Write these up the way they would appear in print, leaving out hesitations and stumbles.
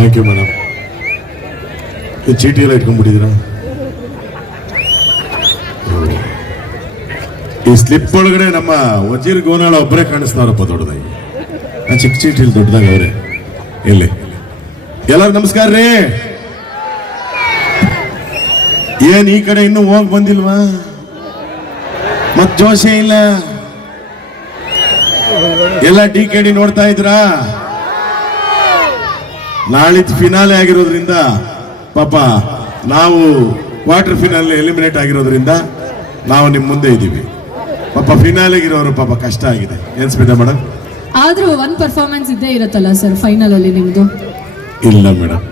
Thank you madam. ಈ ಚೀಟಿ ಎಲ್ಲ ಇಟ್ಕೊಂಡ್ಬಿಟ್ಟಿದ್ದೀರಾ? ಈ ಸ್ಲಿಪ್ ಒಳಗಡೆ ನಮ್ಮ ವಜೀರ್ ಗೋನಾಳ ಒಬ್ಬರೇ ಕಾಣಿಸ್ತಾರಪ್ಪ ದೊಡ್ಡದಾಗಿ. ಆ ಚಿಕ್ಕ ಚೀಟಿಲಿ ದೊಡ್ಡದಾಗ ಅವರೇ. ಇಲ್ಲಿ ಎಲ್ಲರೂ ನಮಸ್ಕಾರ ರೀ. ಏನ್ ಈ ಕಡೆ ಇನ್ನೂ ಹೋಗ್ ಬಂದಿಲ್ವಾ? ಮತ್ ಜೋಶೇ ಇಲ್ಲ. ಎಲ್ಲ DKD ನೋಡ್ತಾ ಇದ್ರಾ? ನಾಳಿದ್ ಫಿನಾಲೆ ಆಗಿರೋದ್ರಿಂದ ಪಾಪ ನಾವು ಕ್ವಾರ್ಟರ್ ಫಿನಾಲೆ ಎಲಿಮಿನೇಟ್ ಆಗಿರೋದ್ರಿಂದ ನಾವು ನಿಮ್ ಮುಂದೆ ಇದ್ದೀವಿ. ಪಾಪ ಫಿನಾಲೆಗಿರೋರು ಪಾಪ ಕಷ್ಟ ಆಗಿದೆ. ಏನ್ ಸ್ಮಿತಾ ಮೇಡಮ್? ಆದ್ರೂ ಒಂದ್ ಪರ್ಫಾರ್ಮೆನ್ಸ್ ಇದ್ದೇ ಇರುತ್ತಲ್ಲ ಸರ್ ಫೈನಲ್ ಅಲ್ಲಿ ನಿಮ್ದು? ಇಲ್ಲ ಮೇಡಮ್,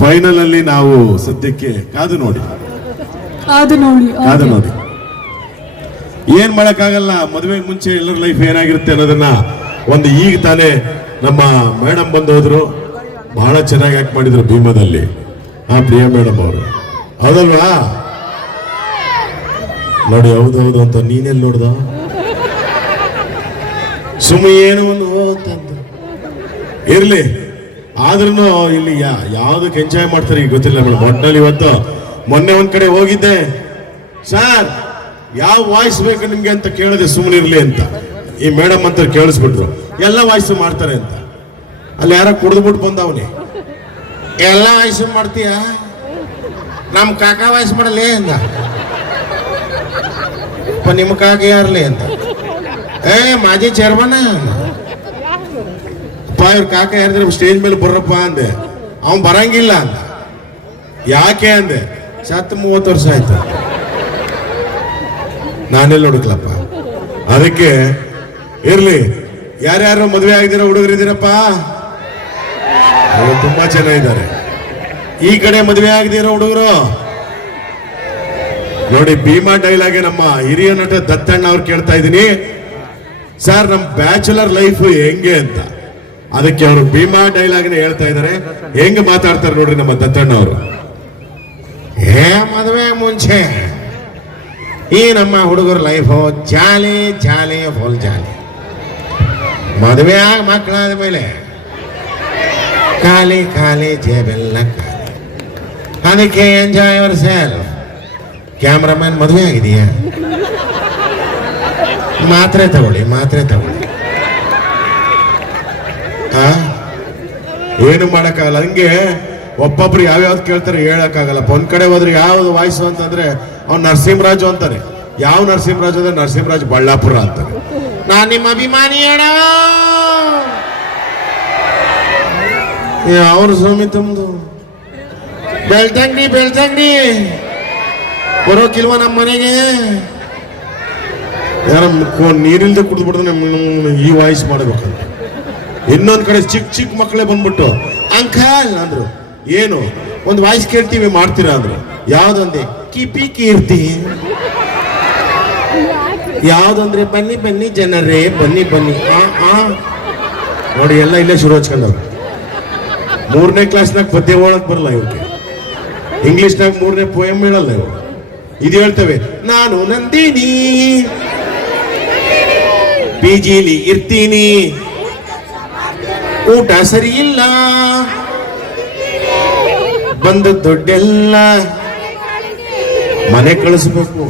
ಫೈನಲ್ ಅಲ್ಲಿ ನಾವು ಸದ್ಯಕ್ಕೆ ಕಾದು ನೋಡಿ ಏನ್ ಮಾಡಕ್ಕಾಗಲ್ಲ. ಮದುವೆಗೆ ಮುಂಚೆ ಎಲ್ಲರ ಲೈಫ್ ಏನಾಗಿರುತ್ತೆ ಅನ್ನೋದನ್ನ ಒಂದು ಈಗ ತಾನೇ ನಮ್ಮ ಮೇಡಮ್ ಬಂದು ಹೋದ್ರು. ಬಹಳ ಚೆನ್ನಾಗಿ ಆಕ್ಟ್ ಮಾಡಿದ್ರು ಭೀಮದಲ್ಲಿ. ಪ್ರಿಯಾ ಮೇಡಮ್ ಅವರು, ಹೌದಲ್ವಾ? ನೋಡಿ, ಹೌದೌದು ಅಂತ ನೀನೆಲ್ಲಿ ನೋಡ್ದ? ಸುಮ್ಮನೆ ಏನೋ ಒಂದು ಇರ್ಲಿ. ಆದ್ರೂ ಇಲ್ಲಿ ಯಾವ್ದಕ್ಕೆ ಎಂಜಾಯ್ ಮಾಡ್ತಾರೆ ಈಗ ಗೊತ್ತಿಲ್ಲ ಮೇಡಮ್. ಒಟ್ಟಿನಲ್ಲಿ ಇವತ್ತು ಮೊನ್ನೆ ಒಂದ್ ಕಡೆ ಹೋಗಿದ್ದೆ. ಸರ್ ಯಾವ ವಾಯ್ಸ್ ಬೇಕು ನಿಮ್ಗೆ ಅಂತ ಕೇಳಿದೆ, ಸುಮ್ಮನೆ ಇರ್ಲಿ ಅಂತ. ಈ ಮೇಡಮ್ ಅಂತ ಕೇಳಿಸ್ಬಿಟ್ರು, ಎಲ್ಲ ವಾಯ್ಸ್ ಮಾಡ್ತಾರೆ ಅಂತ. ಅಲ್ಲಿ ಯಾರ ಕುಡಿದ್ಬಿಟ್ಟು ಬಂದವನಿ, ಎಲ್ಲ ವಾಯ್ಸ್ ಮಾಡ್ತೀಯ? ನಮ್ ಕಾಕ ವಾಯ್ಸ್ ಮಾಡಲಿ ಅಂದ. ನಿಮ್ಮ ಕಾಕ ಯಾರ್ಲಿ ಅಂತ. ಮಾಜಿ ಚೇರ್ಮನ್ ಇವ್ರ ಕಾಕ ಯಾರಿದ್ರೆ ಸ್ಟೇಜ್ ಮೇಲೆ ಬರ್ರಪ್ಪ ಅಂದೆ. ಅವನ್ ಬರಂಗಿಲ್ಲ ಅಂದ. ಯಾಕೆ ಅಂದೆ, 30 ವರ್ಷ ಆಯ್ತು. ನಾನೆಲ್ಲ ಹುಡುಕ್ಲಪ್ಪ. ಅದಕ್ಕೆ ಇರ್ಲಿ. ಯಾರ್ಯಾರು ಮದುವೆ ಆಗಿದ್ದೀರ ಹುಡುಗರಿದ್ದೀರಪ್ಪ? ತುಂಬಾ ಚೆನ್ನಾಗಿದ್ದಾರೆ. ಈ ಕಡೆ ಮದುವೆ ಆಗಿದ್ದೀರ ಹುಡುಗರು ನೋಡಿ. ಭೀಮಾ ಡೈಲಾಗೆ ನಮ್ಮ ಹಿರಿಯ ನಟ ದತ್ತಣ್ಣ ಅವ್ರು ಕೇಳ್ತಾ ಇದ್ದೀನಿ, ಸರ್ ನಮ್ ಬ್ಯಾಚುಲರ್ ಲೈಫ್ ಹೆಂಗೆ ಅಂತ. ಅದಕ್ಕೆ ಅವರು ಭೀಮಾ ಡೈಲಾಗ್ನ ಹೇಳ್ತಾ ಇದ್ದಾರೆ. ಹೆಂಗ್ ಮಾತಾಡ್ತಾರೆ ನೋಡ್ರಿ ನಮ್ಮ ದತ್ತಣ್ಣ ಅವರು. ಮದುವೆ ಮುಂಚೆ ಈ ನಮ್ಮ ಹುಡುಗರ ಲೈಫ್ ಜಾಲಿ ಜಾಲಿ ಫುಲ್ ಜಾಲಿ. ಮದುವೆ ಆಗ ಮಕ್ಕಳಾದ ಮೇಲೆ ಖಾಲಿ ಖಾಲಿ ಜೇಬೆಲ್ಲ ಖಾಲಿ. ಅದಕ್ಕೆ ಎಂಜಾಯ್ ಯುವರ್ ಸೆಲ್ಫ್. ಕ್ಯಾಮ್ರಾಮನ್ ಮದುವೆ ಆಗಿದೆಯಾ? ಮಾತ್ರೆ ತಗೊಳ್ಳಿ. ಏನು ಮಾಡಕ್ಕಾಗಲ್ಲ. ಹಂಗೆ ಒಬ್ಬೊಬ್ರು ಯಾವ್ಯಾವ್ದು ಕೇಳ್ತಾರೆ ಹೇಳಕ್ಕಾಗಲ್ಲ. ಒಂದ್ ಕಡೆ ಹೋದ್ರೆ ಯಾವ್ದು ವಾಯ್ಸು ಅಂತಂದ್ರೆ ಅವ್ನು ನರಸಿಂಹರಾಜು ಅಂತಾನೆ. ಯಾವ ನರಸಿಂಹರಾಜು ಅಂದ್ರೆ ನರಸಿಂಹರಾಜ್ ಬಳ್ಳಾಪುರ ಅಂತಾನೆ. ನಾನ್ ನಿಮ್ಮ ಅಭಿಮಾನಿ ಅಣ್ಣ. ಅವ್ರು ಸ್ವಾಮಿ ತಮ್ದು ಬೆಳ್ತಂಗಡಿ ಬರೋಕಿಲ್ವ ನಮ್ಮ ಮನೆಗೆ? ಯಾರ ನೀರಿಲ್ದೆ ಕುಡಿದ್ಬಿಡ್ತಾನೆ ಈ ವಾಯ್ಸ್ ಮಾಡ್ಬೇಕಂತ. ಇನ್ನೊಂದ್ ಕಡೆ ಚಿಕ್ಕ ಮಕ್ಕಳೇ ಬಂದ್ಬಿಟ್ಟು ಅಂಕಲ್ ಅಂದ್ರು. ಏನು ಒಂದು ವಾಯ್ಸ್ ಕೇಳ್ತೀವಿ ಮಾಡ್ತೀರಾ ಅಂದ್ರು. ಯಾವ್ದೊಂದೇ ಕಿಪಿ ಕೀರ್ತಿ. ಯಾವ್ದಂದ್ರೆ ಬನ್ನಿ ಜನರೇ ಬನ್ನಿ. ನೋಡಿ ಎಲ್ಲ ಇಲ್ಲೇ ಶುರು ಹಚ್ಕೊಂಡವ್ರು. 3ನೇ ಕ್ಲಾಸ್ನಾಗ ಪದ್ಯ ಒಳಕ್ ಬರಲ್ಲ ಇವ್ರಿಗೆ. ಇಂಗ್ಲಿಷ್ನಾಗ 3ನೇ ಪೋಯಮ್ ಹೇಳಲ್ಲ ಇವ್ರು. ಇದು ಹೇಳ್ತೇವೆ, ನಾನು ನಂದಿನಿ PGಲಿ ಇರ್ತೀನಿ, ಊಟ ಸರಿ ಇಲ್ಲ, ಬಂದ ದುಡ್ಡೆಲ್ಲ ಮನೆ ಕಳಿಸ್ಬೇಕು.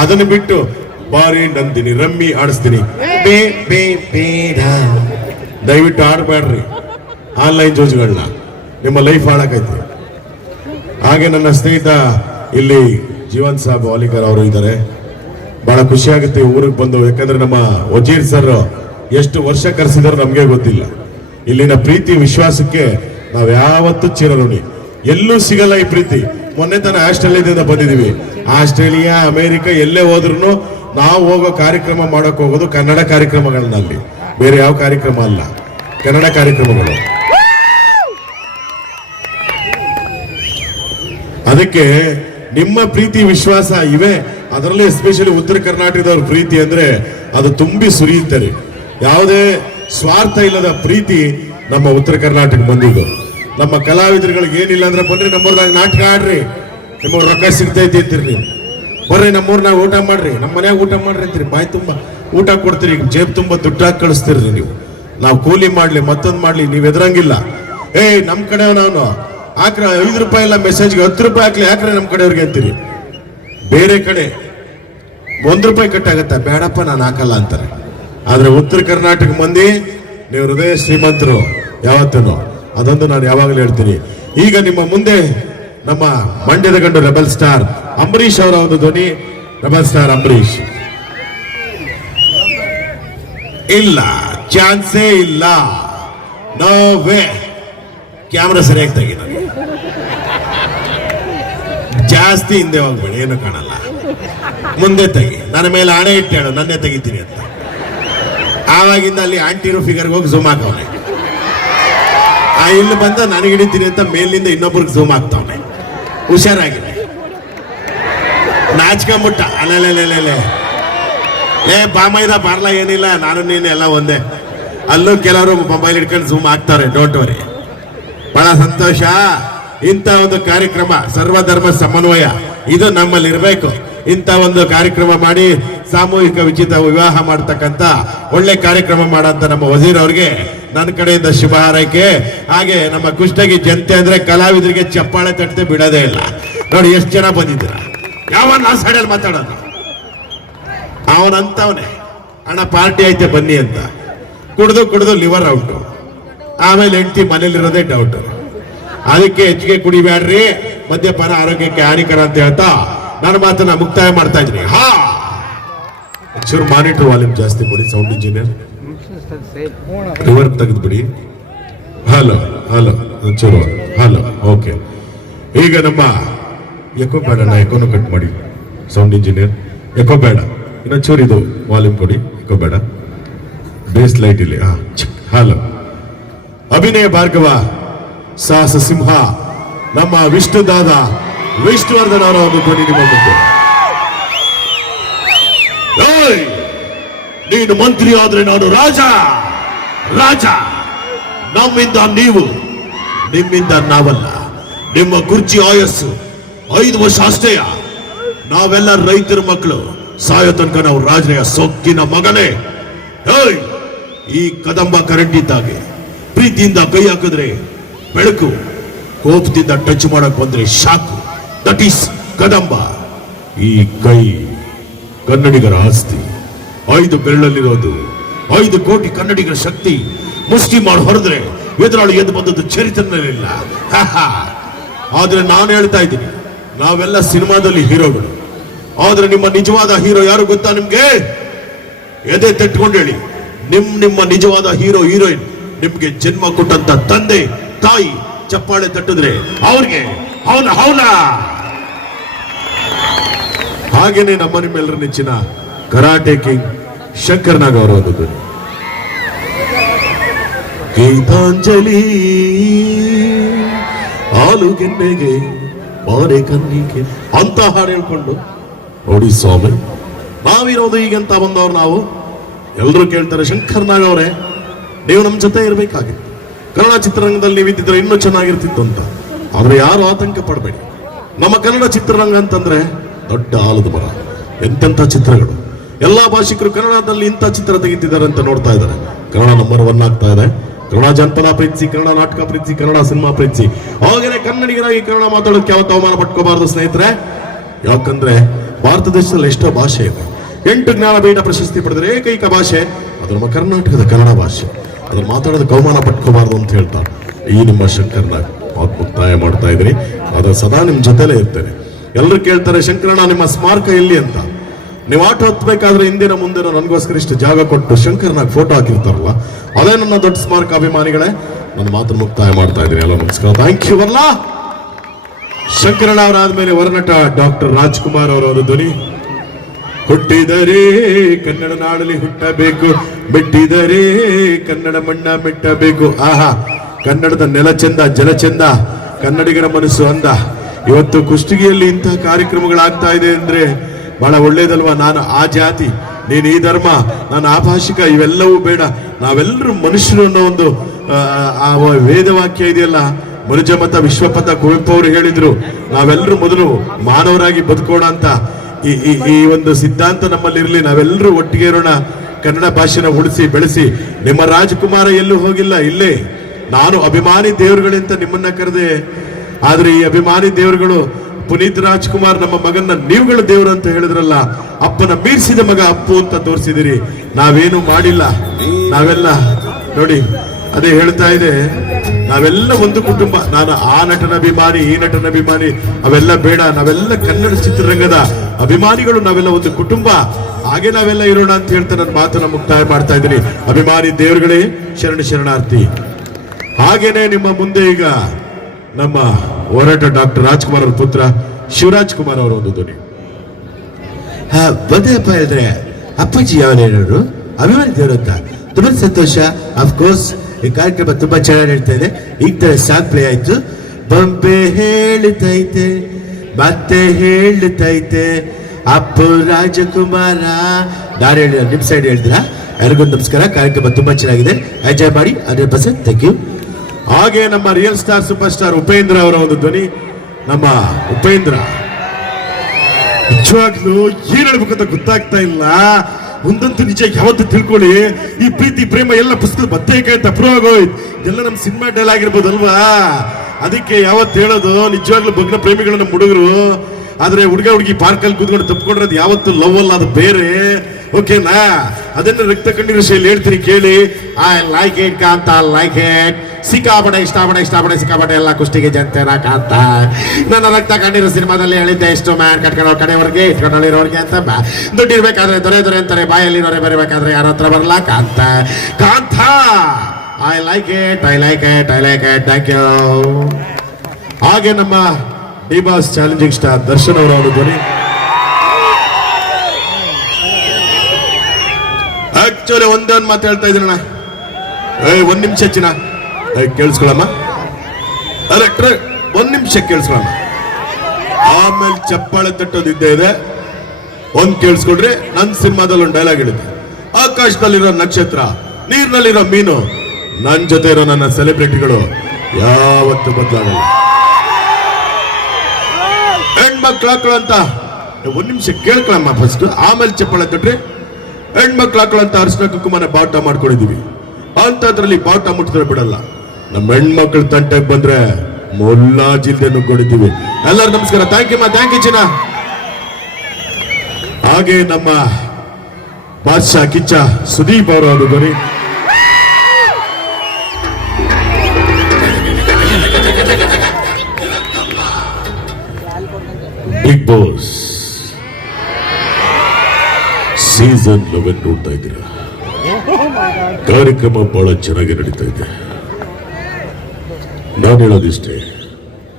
ಅದನ್ನು ಬಿಟ್ಟು ಬಾರಿ ನಂದಿನಿ ರಮ್ಮಿ ಆಡಿಸ್ತೀನಿ. ಬೇಡ, ದಯವಿಟ್ಟು ಆಡ್ಬೇಡ್ರಿ ಆನ್ಲೈನ್ ಜೋಜ್ಗಳನ್ನ. ನಿಮ್ಮ ಲೈಫ್ ಹಾಳಾಕೈತಿ. ಹಾಗೆ ನನ್ನ ಸ್ನೇಹಿತ ಇಲ್ಲಿ ಜೀವನ್ ಸಾಬ್ ವಾಲಿಕರ್ ಅವರು ಇದ್ದಾರೆ. ಬಹಳ ಖುಷಿ ಆಗುತ್ತೆ ಊರಿಗೆ ಬಂದು. ಯಾಕಂದ್ರೆ ನಮ್ಮ ವಜೀರ್ ಸರ್ ಎಷ್ಟು ವರ್ಷ ಕರೆಸಿದಾರೋ ನಮ್ಗೆ ಗೊತ್ತಿಲ್ಲ. ಇಲ್ಲಿನ ಪ್ರೀತಿ ವಿಶ್ವಾಸಕ್ಕೆ ನಾವ್ ಯಾವತ್ತೂ ಚಿರಋಣಿ. ಎಲ್ಲೂ ಸಿಗಲ್ಲ ಈ ಪ್ರೀತಿ. ಮೊನ್ನೆ ತನ ಆಸ್ಟ್ರೇಲಿಯಾದಿಂದ ಬಂದಿದೀವಿ. ಆಸ್ಟ್ರೇಲಿಯಾ, ಅಮೆರಿಕ ಎಲ್ಲೇ ಹೋದ್ರು ನಾವು ಹೋಗೋ ಕಾರ್ಯಕ್ರಮ ಮಾಡಕ್ ಹೋಗೋದು ಕನ್ನಡ ಕಾರ್ಯಕ್ರಮಗಳಲ್ಲಿ, ಬೇರೆ ಯಾವ ಕಾರ್ಯಕ್ರಮ ಅಲ್ಲ, ಕನ್ನಡ ಕಾರ್ಯಕ್ರಮಗಳು. ಅದಕ್ಕೆ ನಿಮ್ಮ ಪ್ರೀತಿ ವಿಶ್ವಾಸ ಇವೆ. ಅದರಲ್ಲಿ ಎಸ್ಪೆಷಲಿ ಉತ್ತರ ಕರ್ನಾಟಕದವ್ರ ಪ್ರೀತಿ ಅಂದ್ರೆ ಅದು ತುಂಬಿ ಸುರಿಯುತ್ತಾರೆ. ಯಾವುದೇ ಸ್ವಾರ್ಥ ಇಲ್ಲದ ಪ್ರೀತಿ ನಮ್ಮ ಉತ್ತರ ಕರ್ನಾಟಕ ಬಂದಿದ್ದು. ನಮ್ಮ ಕಲಾವಿದರುಗಳಿಗೆ ಏನಿಲ್ಲ ಅಂದ್ರೆ ಬನ್ರಿ ನಮ್ಮೂರ್ನಾಗ ನಾಟಕ ಆಡ್ರಿ, ನಿಮ್ಮವ್ರ ರೊಕ್ಕ ಸಿಗ್ತೈತಿ ಅಂತೀರಿ. ಬರ್ರಿ ನಮ್ಮೂರ್ನಾಗ ಊಟ ಮಾಡ್ರಿ, ನಮ್ಮ ಮನ್ಯಾಗ ಊಟ ಮಾಡ್ರಿ ಅಂತೀರಿ. ಬಾಯಿ ತುಂಬ ಊಟ ಕೊಡ್ತೀರಿ, ಜೇಬ್ ತುಂಬ ದುಡ್ಡು ಹಾಕಿ ಕಳಿಸ್ತೀರಿ ನೀವು. ನಾವು ಕೂಲಿ ಮಾಡ್ಲಿ ಮತ್ತೊಂದು ಮಾಡ್ಲಿ ನೀವು ಎದುರಂಗಿಲ್ಲ. ನಮ್ ಕಡೆ ಅವನು ಹಾಕ್ರ 5 ರೂಪಾಯಿ ಎಲ್ಲ ಮೆಸೇಜ್ಗೆ 10 ರೂಪಾಯಿ ಹಾಕ್ಲಿ ಯಾಕ್ರೆ ನಮ್ ಕಡೆಯವ್ರಿಗೆ ಅಂತೀರಿ. ಬೇರೆ ಕಡೆ 1 ರೂಪಾಯಿ ಕಟ್ಟಾಗತ್ತ, ಬೇಡಪ್ಪ ನಾನು ಹಾಕಲ್ಲ ಅಂತಾರೆ. ಆದ್ರೆ ಉತ್ತರ ಕರ್ನಾಟಕ ಮಂದಿ ನೀವು ಹೃದಯ ಶ್ರೀಮಂತರು ಯಾವತ್ತೂ, ಅದೊಂದು ನಾನು ಯಾವಾಗಲೂ ಹೇಳ್ತೀನಿ. ಈಗ ನಿಮ್ಮ ಮುಂದೆ ನಮ್ಮ ಮಂಡ್ಯದ ಗಂಡು ರೆಬಲ್ ಸ್ಟಾರ್ ಅಂಬರೀಷ್ ಅವರ ಒಂದು ಧ್ವನಿ. Rebel star Ambareesh. ಇಲ್ಲ, ಚಾನ್ಸೇ ಇಲ್ಲ, ನೋ ವೇ. ಕ್ಯಾಮ್ರಾ ಸರಿಯಾಗಿ ತೆಗಿ, ಜಾಸ್ತಿ ಹಿಂದೆ ಹೋಗ್ಬೇಡಿ, ಏನು ಕಾಣಲ್ಲ. ಮುಂದೆ ತೆಗಿ, ನನ್ನ ಮೇಲೆ ಆಣೆ ಇಟ್ಟು ಹೇಳು ನನ್ನೇ ತೆಗಿತೀನಿ ಅಂತ. ಆವಾಗಿಂದ ಅಲ್ಲಿ ಆಂಟಿರೋ ಫಿಗರ್ಗೆ ಹೋಗಿ ಝೂಮ್ ಹಾಕವನೆ. ಇಲ್ಲಿ ಬಂದ ನನಗೆ ಹಿಡಿತೀನಿ ಅಂತ ಮೇಲಿಂದ ಇನ್ನೊಬ್ರಿಗೆ ಝೂಮ್ ಆಗ್ತಾವನೆ. ಹುಷಾರಾಗಿದೆ, ನಾಚ್ಕೊಂಬಿಟ್ಟ. ಅಲ್ಲೇ ಬಾಮೈದ ಬಾರ್ಲ ಏನಿಲ್ಲ, ನಾನು ನೀನು ಎಲ್ಲ ಒಂದೇ. ಅಲ್ಲೂ ಕೆಲವರು ಮೊಬೈಲ್ ಹಿಡ್ಕೊಂಡು ಝೂಮ್ ಆಗ್ತಾರೆ, ಡೋಂಟ್ ವರಿ. ಬಹಳ ಸಂತೋಷ. ಇಂಥ ಒಂದು ಕಾರ್ಯಕ್ರಮ ಸರ್ವಧರ್ಮ ಸಮನ್ವಯ ಇದು ನಮ್ಮಲ್ಲಿ ಇರಬೇಕು. ಇಂಥ ಒಂದು ಕಾರ್ಯಕ್ರಮ ಮಾಡಿ ಸಾಮೂಹಿಕ ಉಚಿತ ವಿವಾಹ ಮಾಡತಕ್ಕಂತ ಒಳ್ಳೆ ಕಾರ್ಯಕ್ರಮ ಮಾಡಂತ ನಮ್ಮ ವಜೀರ್ ಅವ್ರಿಗೆ ನನ್ನ ಕಡೆಯಿಂದ ಶುಭ ಹಾರೈಕೆ. ಹಾಗೆ ನಮ್ಮ ಕುಷ್ಟಗಿ ಜನತೆ ಅಂದ್ರೆ ಕಲಾವಿದರಿಗೆ ಚಪ್ಪಾಳೆ ತಟ್ಟದೆ ಬಿಡೋದೇ ಇಲ್ಲ. ನೋಡಿ ಎಷ್ಟು ಜನ ಬಂದಿದ್ದೀರ. ಯಾವನ್ ಆ ಸೈಡಲ್ಲಿ ಮಾತಾಡೋದು ಅವನಂತವನೇ, ಅಣ್ಣ ಪಾರ್ಟಿ ಐತೆ ಬನ್ನಿ ಅಂತ. ಕುಡ್ದು ಲಿವರ್ ಔಟು, ಆಮೇಲೆ ಹೆಂಡತಿ ಮನೇಲಿರೋದೇ ಡೌಟ್. ಅದಕ್ಕೆ ಹೆಚ್ಚಿಗೆ ಕುಡಿಬೇಡ್ರಿ, ಮದ್ಯಪಾನ ಆರೋಗ್ಯಕ್ಕೆ ಹಾನಿಕರ ಅಂತ ಹೇಳ್ತಾ ನನ್ನ ಮಾತನ್ನ ಮುಕ್ತಾಯ ಮಾಡ್ತಾ ಇದ್ದೀನಿ. ಚೂರು ಮಾನಿಟರ್ ವಾಲ್ಯೂಮ್ ಜಾಸ್ತಿ ಕೊಡಿ ಸೌಂಡ್ ಇಂಜಿನಿಯರ್. ರಿವರ್ಬ್ ತೆಗೆದು ಬಿಡಿ. ಹಲೋ ಚೂರು ಹಲೋ. ಓಕೆ, ಈಗ ನಮ್ಮ ಎಕೋ ಬೇಡ, ಎಕೋನು ಕಟ್ ಮಾಡಿ ಸೌಂಡ್ ಇಂಜಿನಿಯರ್. ಎಕೋ ಬೇಡ, ಇನ್ನೊಂಚೂರು ಇದು ವಾಲ್ಯೂಮ್ ಕೊಡಿ. ಎಕೋ ಬೇಡ, ಬೇಸ್ ಲೈಟ್ ಇಲ್ಲಿ. ಹಲೋ. ಅಭಿನಯ ಭಾರ್ಗವ, ಸಾಹಸ ಸಿಂಹ, ನಮ್ಮ ವಿಷ್ಣುದಾದ ವಿಷ್ಣುವರ್ಧನ್ ಅವರ ಒಂದು ಧ್ವನಿ ನಿಮ್ಮ ಮುಂದೆ. ನೀನು ಮಂತ್ರಿ ಆದ್ರೆ ನಾನು ರಾಜ. ನಮ್ಮಿಂದ ನೀವು, ನಿಮ್ಮಿಂದ ನಾವಲ್ಲ. ನಿಮ್ಮ ಕುರ್ಚಿ ಆಯಸ್ಸು 5 ವರ್ಷ ಅಷ್ಟೇಯ. ನಾವೆಲ್ಲ ರೈತರ ಮಕ್ಕಳು, ಸಾಯೋ ತನಕ ನಾವು ರಾಜನೆಯ ಸೊಕ್ಕಿನ ಮಗನೇ. ಈ ಕದಂಬ ಕರೆಂಟ್ ಇದ್ದಾಗೆ ಪ್ರೀತಿಯಿಂದ ಕೈ ಹಾಕಿದ್ರೆ ಬೆಳಕು, ಕೋಪದಿಂದ ಟಚ್ ಮಾಡಕ್ ಬಂದ್ರೆ ಶಾಕು. That is Kadamba. ಈ ಕೈ ಕನ್ನಡಿಗರ ಆಸ್ತಿ. 5 ಬೆರಳಲ್ಲಿರೋದು 5 ಕೋಟಿ ಕನ್ನಡಿಗರ ಶಕ್ತಿ. ಮುಷ್ಟಿ ಮಾಡಿ ಹೊರದ್ರೆ ಎದುರಾಳಿ ಎದ್ದು ಬಂದದ್ದು ಚರಿತ್ರೆಯಲ್ಲಿಲ್ಲ. ಆದ್ರೆ ನಾನು ಹೇಳ್ತಾ ಇದ್ದೀನಿ, ನಾವೆಲ್ಲ ಸಿನಿಮಾದಲ್ಲಿ ಹೀರೋಗಳು. ಆದ್ರೆ ನಿಮ್ಮ ನಿಜವಾದ ಹೀರೋ ಯಾರು ಗೊತ್ತಾ ನಿಮ್ಗೆ? ಎದೆ ತಟ್ಕೊಂಡು ಹೇಳಿ, ನಿಮ್ಮ ನಿಜವಾದ ಹೀರೋ ಹೀರೋಯಿನ್ ನಿಮ್ಗೆ ಜನ್ಮ ಕೊಟ್ಟಂತ ತಂದೆ ತಾಯಿ. ಚಪ್ಪಾಳೆ ತಟ್ಟಿದ್ರೆ ಅವ್ರಿಗೆ ಹೌನ. ಹಾಗೇನೆ ನಮ್ಮ ನಿಮ್ಮೆಲ್ಲರ ನೆಚ್ಚಿನ ಕರಾಟೆ ಕಿಂಗ್ ಶಂಕರ್ ನಾಗ್ ಅವರ ಒಂದು ಧ್ವನಿ. ಗೀತಾಂಜಲಿ ಹಾಲುಗೆನ್ನೆಗೆ ಬಾರೆ ಕಣ್ಣಿಗೆ ಅಂತ ಹಾಡು ಹೇಳ್ಕೊಂಡು ನೋಡಿ ಸ್ವಾಮಿ, ನಾವಿರೋದು ಈಗಂತ ಬಂದವ್ರು ನಾವು. ಎಲ್ಲರೂ ಕೇಳ್ತಾರೆ, ಶಂಕರ್ ನಾಗ್ ಅವರೇ ನೀವು ನಮ್ಮ ಜೊತೆ ಇರಬೇಕಾಗಿತ್ತು, ಕನ್ನಡ ಚಿತ್ರರಂಗದಲ್ಲಿ ನೀವಿದ್ದಿದ್ರೆ ಇನ್ನೂ ಚೆನ್ನಾಗಿರ್ತಿತ್ತು ಅಂತ. ಆದ್ರೆ ಯಾರು ಆತಂಕ ಪಡಬೇಡಿ. ನಮ್ಮ ಕನ್ನಡ ಚಿತ್ರರಂಗ ಅಂತಂದ್ರೆ ದೊಡ್ಡ ಆಲದ ಮರ. ಎಂತೆಂಥ ಚಿತ್ರಗಳು, ಎಲ್ಲಾ ಭಾಷಿಕರು ಕನ್ನಡದಲ್ಲಿ ಇಂಥ ಚಿತ್ರ ತೆಗಿತಿದ್ದಾರೆ ಅಂತ ನೋಡ್ತಾ ಇದ್ದಾರೆ. ಕನ್ನಡ ನಂಬರ್ 1 ಆಗ್ತಾ ಇದೆ. ಕನ್ನಡ ಜನಪದ ಪ್ರೀತಿಸಿ, ಕನ್ನಡ ನಾಟಕ ಪ್ರೀತಿಸಿ, ಕನ್ನಡ ಸಿನಿಮಾ ಪ್ರೀತಿಸಿ. ಹಾಗೇನೆ ಕನ್ನಡಿಗರಾಗಿ ಕನ್ನಡ ಮಾತಾಡೋಕೆ ಯಾವತ್ತು ಅವಮಾನ ಪಟ್ಕೋಬಾರದು ಸ್ನೇಹಿತರೆ. ಯಾಕಂದ್ರೆ ಭಾರತ ದೇಶದಲ್ಲಿ ಎಷ್ಟೋ ಭಾಷೆ ಇದೆ. 8 ಜ್ಞಾನಪೀಠ ಪ್ರಶಸ್ತಿ ಪಡೆದರೆ ಏಕೈಕ ಭಾಷೆ ಅದು ನಮ್ಮ ಕರ್ನಾಟಕದ ಕನ್ನಡ ಭಾಷೆ. ಅದ್ರ ಮಾತಾಡೋದಕ್ಕೆ ಅವಮಾನ ಪಟ್ಕೋಬಾರ್ದು ಅಂತ ಹೇಳ್ತಾರೆ ಈ ನಿಮ್ಮ ಶಂಕರ್ನ ಮಾತು ಮುಕ್ತಾಯ ಮಾಡ್ತಾ ಇದ್ರಿ. ಅದ್ರ ಸದಾ ನಿಮ್ ಜೊತೆಲೇ ಇರ್ತೇನೆ. ಎಲ್ಲರೂ ಕೇಳ್ತಾರೆ, ಶಂಕರಣ್ಣ ನಿಮ್ಮ ಸ್ಮಾರಕ ಎಲ್ಲಿ ಅಂತ. ನೀವು ಆಟೋ ಹತ್ಬೇಕಾದ್ರೆ ಹಿಂದಿನ ಮುಂದಿನ ನನಗೋಸ್ಕರ ಇಷ್ಟು ಜಾಗ ಕೊಟ್ಟು ಶಂಕರ್ನಾಗ್ ಫೋಟೋ ಹಾಕಿರ್ತಾರಲ್ಲ, ಅದೇ ನನ್ನ ದೊಡ್ಡ ಸ್ಮಾರಕ. ಅಭಿಮಾನಿಗಳೇ, ನನ್ನ ಮಾತನ್ನು ಮುಕ್ತಾಯ ಮಾಡ್ತಾ ಇದ್ದೀನಿ. ಎಲ್ಲ ನಮಸ್ಕಾರ, ಥ್ಯಾಂಕ್ ಯು. ಬರ್ಲಾ. ಶಂಕರಣ್ಣ ಅವರಾದ್ಮೇಲೆ ವರನಟ ಡಾಕ್ಟರ್ ರಾಜ್ಕುಮಾರ್ ಅವರ ಒಂದು ಧ್ವನಿ. ಹುಟ್ಟಿದರೆ ಕನ್ನಡ ನಾಡಲಿ ಹುಟ್ಟಬೇಕು, ಮೆಟ್ಟಿದರೆ ಕನ್ನಡ ಮಣ್ಣ ಮೆಟ್ಟಬೇಕು. ಆಹಾ, ಕನ್ನಡದ ನೆಲ ಚಂದ, ಜಲ ಚಂದ, ಕನ್ನಡಿಗರ ಮನಸ್ಸು ಅಂದ. ಇವತ್ತು ಕುಷ್ಟಗಿಯಲ್ಲಿ ಇಂತಹ ಕಾರ್ಯಕ್ರಮಗಳಾಗ್ತಾ ಇದೆ ಅಂದ್ರೆ ಬಹಳ ಒಳ್ಳೇದಲ್ವಾ. ನಾನು ಆ ಜಾತಿ, ನೀನು ಈ ಧರ್ಮ, ನಾನು ಆ ಭಾಷಿಕ, ಇವೆಲ್ಲವೂ ಬೇಡ. ನಾವೆಲ್ಲರೂ ಮನುಷ್ಯರು ಅನ್ನೋ ಒಂದು ಆ ವೇದವಾಕ್ಯ ಇದೆಯಲ್ಲ, ಮನುಜಮತ ವಿಶ್ವಪಥ ಕುವೆಂಪು ಅವರು ಹೇಳಿದ್ರು, ನಾವೆಲ್ಲರೂ ಮೊದಲು ಮಾನವರಾಗಿ ಬದುಕೋಣ ಅಂತ. ಈ ಒಂದು ಸಿದ್ಧಾಂತ ನಮ್ಮಲ್ಲಿ ಇರಲಿ. ನಾವೆಲ್ಲರೂ ಒಟ್ಟಿಗೆ ಇರೋಣ, ಕನ್ನಡ ಭಾಷೆನ ಉಳಿಸಿ ಬೆಳೆಸಿ. ನಿಮ್ಮ ರಾಜ್ಕುಮಾರ ಎಲ್ಲೂ ಹೋಗಿಲ್ಲ, ಇಲ್ಲೇ ನಾನು ಅಭಿಮಾನಿ ದೇವರುಗಳಿಂದ ನಿಮ್ಮನ್ನ ಕರೆದೆ, ಆದ್ರೆ ಈ ಅಭಿಮಾನಿ ದೇವರುಗಳು ಪುನೀತ್ ರಾಜ್ಕುಮಾರ್ ನಮ್ಮ ಮಗನ್ನ ನೀವುಗಳ ದೇವರು ಅಂತ ಹೇಳಿದ್ರಲ್ಲ, ಅಪ್ಪನ ಮೀರಿಸಿದ ಮಗ ಅಪ್ಪು ಅಂತ ತೋರಿಸಿದಿರಿ. ನಾವೇನು ಮಾಡಿಲ್ಲ, ನಾವೆಲ್ಲ ನೋಡಿ ಅದೇ ಹೇಳ್ತಾ ಇದೆ, ನಾವೆಲ್ಲ ಒಂದು ಕುಟುಂಬ. ನಾನು ಆ ನಟನ ಅಭಿಮಾನಿ, ಈ ನಟನ ಅಭಿಮಾನಿ ಅವೆಲ್ಲ ಬೇಡ, ನಾವೆಲ್ಲ ಕನ್ನಡ ಚಿತ್ರರಂಗದ ಅಭಿಮಾನಿಗಳು, ನಾವೆಲ್ಲ ಒಂದು ಕುಟುಂಬ, ಹಾಗೆ ನಾವೆಲ್ಲ ಇರೋಣ ಅಂತ ಹೇಳ್ತಾ ನನ್ನ ಮಾತನ್ನ ಮುಕ್ತಾಯ ಮಾಡ್ತಾ ಇದ್ದೀನಿ. ಅಭಿಮಾನಿ ದೇವರುಗಳೇ ಶರಣಾರ್ಥಿ. ಹಾಗೇನೆ ನಿಮ್ಮ ಮುಂದೆ ಈಗ ನಮ್ಮ ಹೋರಾಟ ಡಾಕ್ಟರ್ ರಾಜ್ಕುಮಾರ್ ಅವರ ಪುತ್ರ ಶಿವರಾಜ್ ಕುಮಾರ್ ಅವರ ಒಂದು ಧ್ವನಿ. ಬಂದಪ್ಪ ಹೇಳಿದ್ರೆ ಅಪ್ಪಾಜಿ ಯಾವ ಹೇಳೋರು ಅಭಿಮಾನಿ ದೇವರು ಅಂತ ತುಂಬಾ ಸಂತೋಷ. ಅಫ್ಕೋರ್ಸ್ ಈ ಕಾರ್ಯಕ್ರಮ ತುಂಬಾ ಚೆನ್ನಾಗಿ ಹೇಳ್ತಾ ಇದೆ. ಈಗ ತರ ಸಾಂಗ್ ಪ್ಲೇ ಆಯ್ತು. ಬೊಂಬೆ ಹೇಳ್ತೈತೆ ಮತ್ತೆ ಹೇಳ್ತೈತೆ ಅಪ್ಪು ರಾಜಕುಮಾರ. ನಾನು ಹೇಳಿದ ನಿಮ್ ಸೈಡ್ ಹೇಳಿದ್ರ. ಯಾರಿಗೂ ನಮಸ್ಕಾರ. ಕಾರ್ಯಕ್ರಮ ತುಂಬಾ ಚೆನ್ನಾಗಿದೆ, ಎಂಜಾಯ್ ಮಾಡಿ. 100% ಥ್ಯಾಂಕ್ ಯು. ಹಾಗೆ ನಮ್ಮ real star super star Upendra ಅವರ ಒಂದು ಧ್ವನಿ. ನಮ್ಮ ಉಪೇಂದ್ರ ನಿಜವಾಗ್ಲೂ ಏನ್ ಹೇಳ್ಬೇಕಂತ ಗೊತ್ತಾಗ್ತಾ ಇಲ್ಲ. ಒಂದಂತೂ ನಿಜ, ಯಾವತ್ತು ತಿಳ್ಕೊಳ್ಳಿ, ಈ ಪ್ರೀತಿ ಪ್ರೇಮ ಎಲ್ಲ ಪುಸ್ತಕದ ಬತ್ತೇಕಾಯಿ ಅಂತ ಅಪ್ರೂವ್ ಆಗೋಯ್ತು. ಇದೆಲ್ಲ ನಮ್ಮ ಸಿನಿಮಾ ಡೈಲ್ ಆಗಿರ್ಬೋದಲ್ವಾ? ಅದಕ್ಕೆ ಯಾವತ್ತು ಹೇಳೋದು, ನಿಜವಾಗ್ಲೂ ಭಗ್ನ ಪ್ರೇಮಿಗಳು ನಮ್ಮ ಹುಡುಗರು. ಆದ್ರೆ ಹುಡುಗಿ ಪಾರ್ಕಲ್ಲಿ ಕೂತ್ಕೊಂಡು ತಪ್ಪಿಕೊಂಡ್ರೆ ಯಾವತ್ತು ಲವ್ ಅಲ್ಲ, ಅದು ಬೇರೆ. ಓಕೆನಾ? ಅದನ್ನ ರಕ್ತ ಕಣ್ಣೀರು ಶೈಲಿ ಹೇಳ್ತೀನಿ ಕೇಳಿ. I like it Kantha, like it. ಸಿಕ್ಕಾಪಡೆ ಸಿಕ್ಕಾಪಡೆ ಎಲ್ಲ ಕುಷ್ಟಿಗೆ ಜನತೆನ ಕಾಂತ. ನನ್ನ ರಕ್ತ ಕಣ್ಣೀರು ಸಿನಿಮಾದಲ್ಲಿ ಹೇಳಿದ್ದೆ, ಎಷ್ಟು ಮ್ಯಾನ್ ಕಟ್ಕೊಳ್ಳೋ ಕಡೆಯವ್ರಿಗೆ ಇಟ್ಕೊಂಡಲ್ಲಿರೋರ್ಗೆ ಅಂತ. ದುಡ್ಡಿರ್ಬೇಕಾದ್ರೆ ದೊರೆ ಅಂತಾರೆ, ಬಾಯಲ್ಲಿರೋರೆ ಬರಬೇಕಾದ್ರೆ ಯಾರ ಹತ್ರ ಬರಲ್ಲ Kantha. I like it. Thank you. ಹಾಗೆ ನಮ್ಮ D boss challenging star Darshan ಅವರ ಒಂದು ಧ್ವನಿ. ಆಕ್ಚುಲಿ ಒಂದೊಂದು ಮಾತು ಹೇಳ್ತಾ ಇದ್ದೀನಣ್ಣ. ಒಂದ್ ನಿಮಿಷ ಚಿನ್ನ ಕೇಳಿಸ್ಕೊಳಮ್ಮ. ಅರೆ ಒಂದ್ ನಿಮಿಷ ಕೇಳಿಸ್ಕೊಳಮ್ಮ, ಆಮೇಲೆ ಚಪ್ಪಾಳೆ ತಟ್ಟೋದಿದ್ದೇ ಇದೆ. ಒಂದ್ ಕೇಳಿಸ್ಕೊಡ್ರಿ. ನನ್ನ ಸಿನಿಮಾದಲ್ಲಿ ಒಂದು ಡೈಲಾಗ್ ಹೇಳಿದೆ, ಆಕಾಶದಲ್ಲಿರೋ ನಕ್ಷತ್ರ, ನೀರಿನಲ್ಲಿರೋ ಮೀನು, ನನ್ನ ಜೊತೆ ಇರೋ ನನ್ನ ಸೆಲೆಬ್ರಿಟಿಗಳು ಯಾವತ್ತು ಬದಲಾಗಲ್ಲ. ಹೆಣ್ಮಕ್ಳು ಅಂತ ಒಂದ್ ನಿಮಿಷ ಕೇಳ್ಕೊಳಮ್ಮ ಫಸ್ಟ್, ಆಮೇಲೆ ಚಪ್ಪಾಳೆ ತಟ್ರಿ. ಹೆಣ್ಮಕ್ಳು ಅಂತ ಅರ್ಶನ ಕುಂಕುಮನ ಬಾಟ ಮಾಡ್ಕೊಂಡಿದೀವಿ, ಅಂತದ್ರಲ್ಲಿ ಬಾಟ ಮುಟ್ಟಿದ್ರೆ ಬಿಡಲ್ಲ. ನಮ್ಮ ಹೆಣ್ಮಕ್ಳು ತಂಟೆಗೆ ಬಂದ್ರೆ ಮೊಲ್ಲಾಜಿಲ್ದೆ ನುಗ್ಕೊಂಡಿದ್ದೀವಿ. ಎಲ್ಲರೂ ನಮಸ್ಕಾರ. ಥ್ಯಾಂಕ್ ಯು ಚಿನ್ನ. ಹಾಗೆ ನಮ್ಮ ಬಾದ್ಶಾ ಕಿಚ್ಚ ಸುದೀಪ್ ಅವರ ಒಂದು ಧ್ವನಿ. ಬಿಗ್ ಬಾಸ್ ಸೀಸನ್ 11 ನೋಡ್ತಾ ಇದ್ದೀರಾ. ಕಾರ್ಯಕ್ರಮ ಬಹಳ ಚೆನ್ನಾಗಿ ನಡೀತಾ ಇದೆ. ನಾನು ಹೇಳೋದಿಷ್ಟೇ,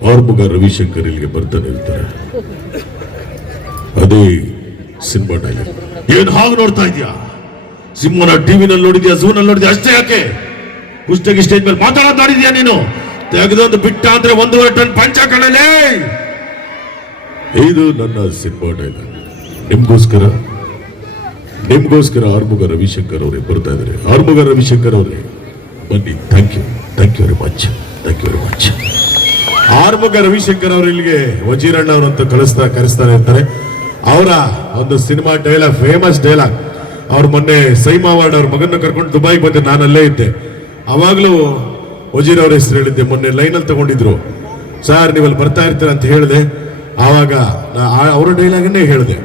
ಅವ್ರ ಮಗ ರವಿಶಂಕರ್ ಇಲ್ಲಿಗೆ ಬರ್ತಾನೆ ಇರ್ತಾರೆ. ಅದೇ ಸಿನಿಮಾ ಡೈಲಾಗ್. ಏನ್ ಹಾಗೆ ನೋಡ್ತಾ ಇದೀಯಾ? ಸಿನಿಮಾನ ಟಿವಿನಲ್ಲಿ ನೋಡಿದ್ಯಾ, ಝೂನಲ್ಲಿ ನೋಡಿದ್ಯಾ, ಅಷ್ಟೇ ಯಾಕೆ? ಪುಸ್ತಕ ಸ್ಟೇಜ್ ಮೇಲೆ ಮಾತಾಡಿದ್ಯಾ ನೀನು? ತೆಗೆದೊಂದು ಬಿಟ್ಟ ಅಂದ್ರೆ 1.5 ಟನ್ ಪಂಚ ಕಣಲೇ. ಇದು ನನ್ನ ಸಿನಿಮಾ ಡೈಲಾಗ್. ನಿಮ್ಗೋಸ್ಕರ ಆರ್ಮುಗ ರವಿಶಂಕರ್ ಅವರೇ ಬರ್ತಾ ಇದ್ದಾರೆ. ಆರ್ಮುಗ ರವಿಶಂಕರ್ ಅವರೇ ಬನ್ನಿ. Thank you very much. Armuga Ravishankar ಅವರು ಇಲ್ಲಿಗೆ ವಜೀರಣ್ಣ ಅವರಂತ ಕರೆಸ್ತಾನೆ ಇರ್ತಾರೆ. ಅವರ ಒಂದು ಸಿನಿಮಾ ಡೈಲಾಗ್, ಫೇಮಸ್ ಡೈಲಾಗ್. ಅವ್ರು ಮೊನ್ನೆ ಸೈಮಾ ಅವಾರ್ಡ್ ಅವ್ರ ಮಗನ್ನ ಕರ್ಕೊಂಡು ದುಬೈಗೆ ಬಂದೆ, ನಾನು ಅಲ್ಲೇ ಇದ್ದೆ. ಅವಾಗ್ಲೂ ವಜೀರ್ ಅವ್ರ ಹೆಸರು ಹೇಳಿದ್ದೆ. ಮೊನ್ನೆ ಲೈನಲ್ಲಿ ತಗೊಂಡಿದ್ರು, ಸರ್ ನೀವಲ್ಲಿ ಬರ್ತಾ ಇರ್ತೀರ ಅಂತ ಹೇಳಿದೆ. ಆವಾಗ ಅವರ ಡೈಲಾಗನ್ನೇ ಹೇಳಿದೆ.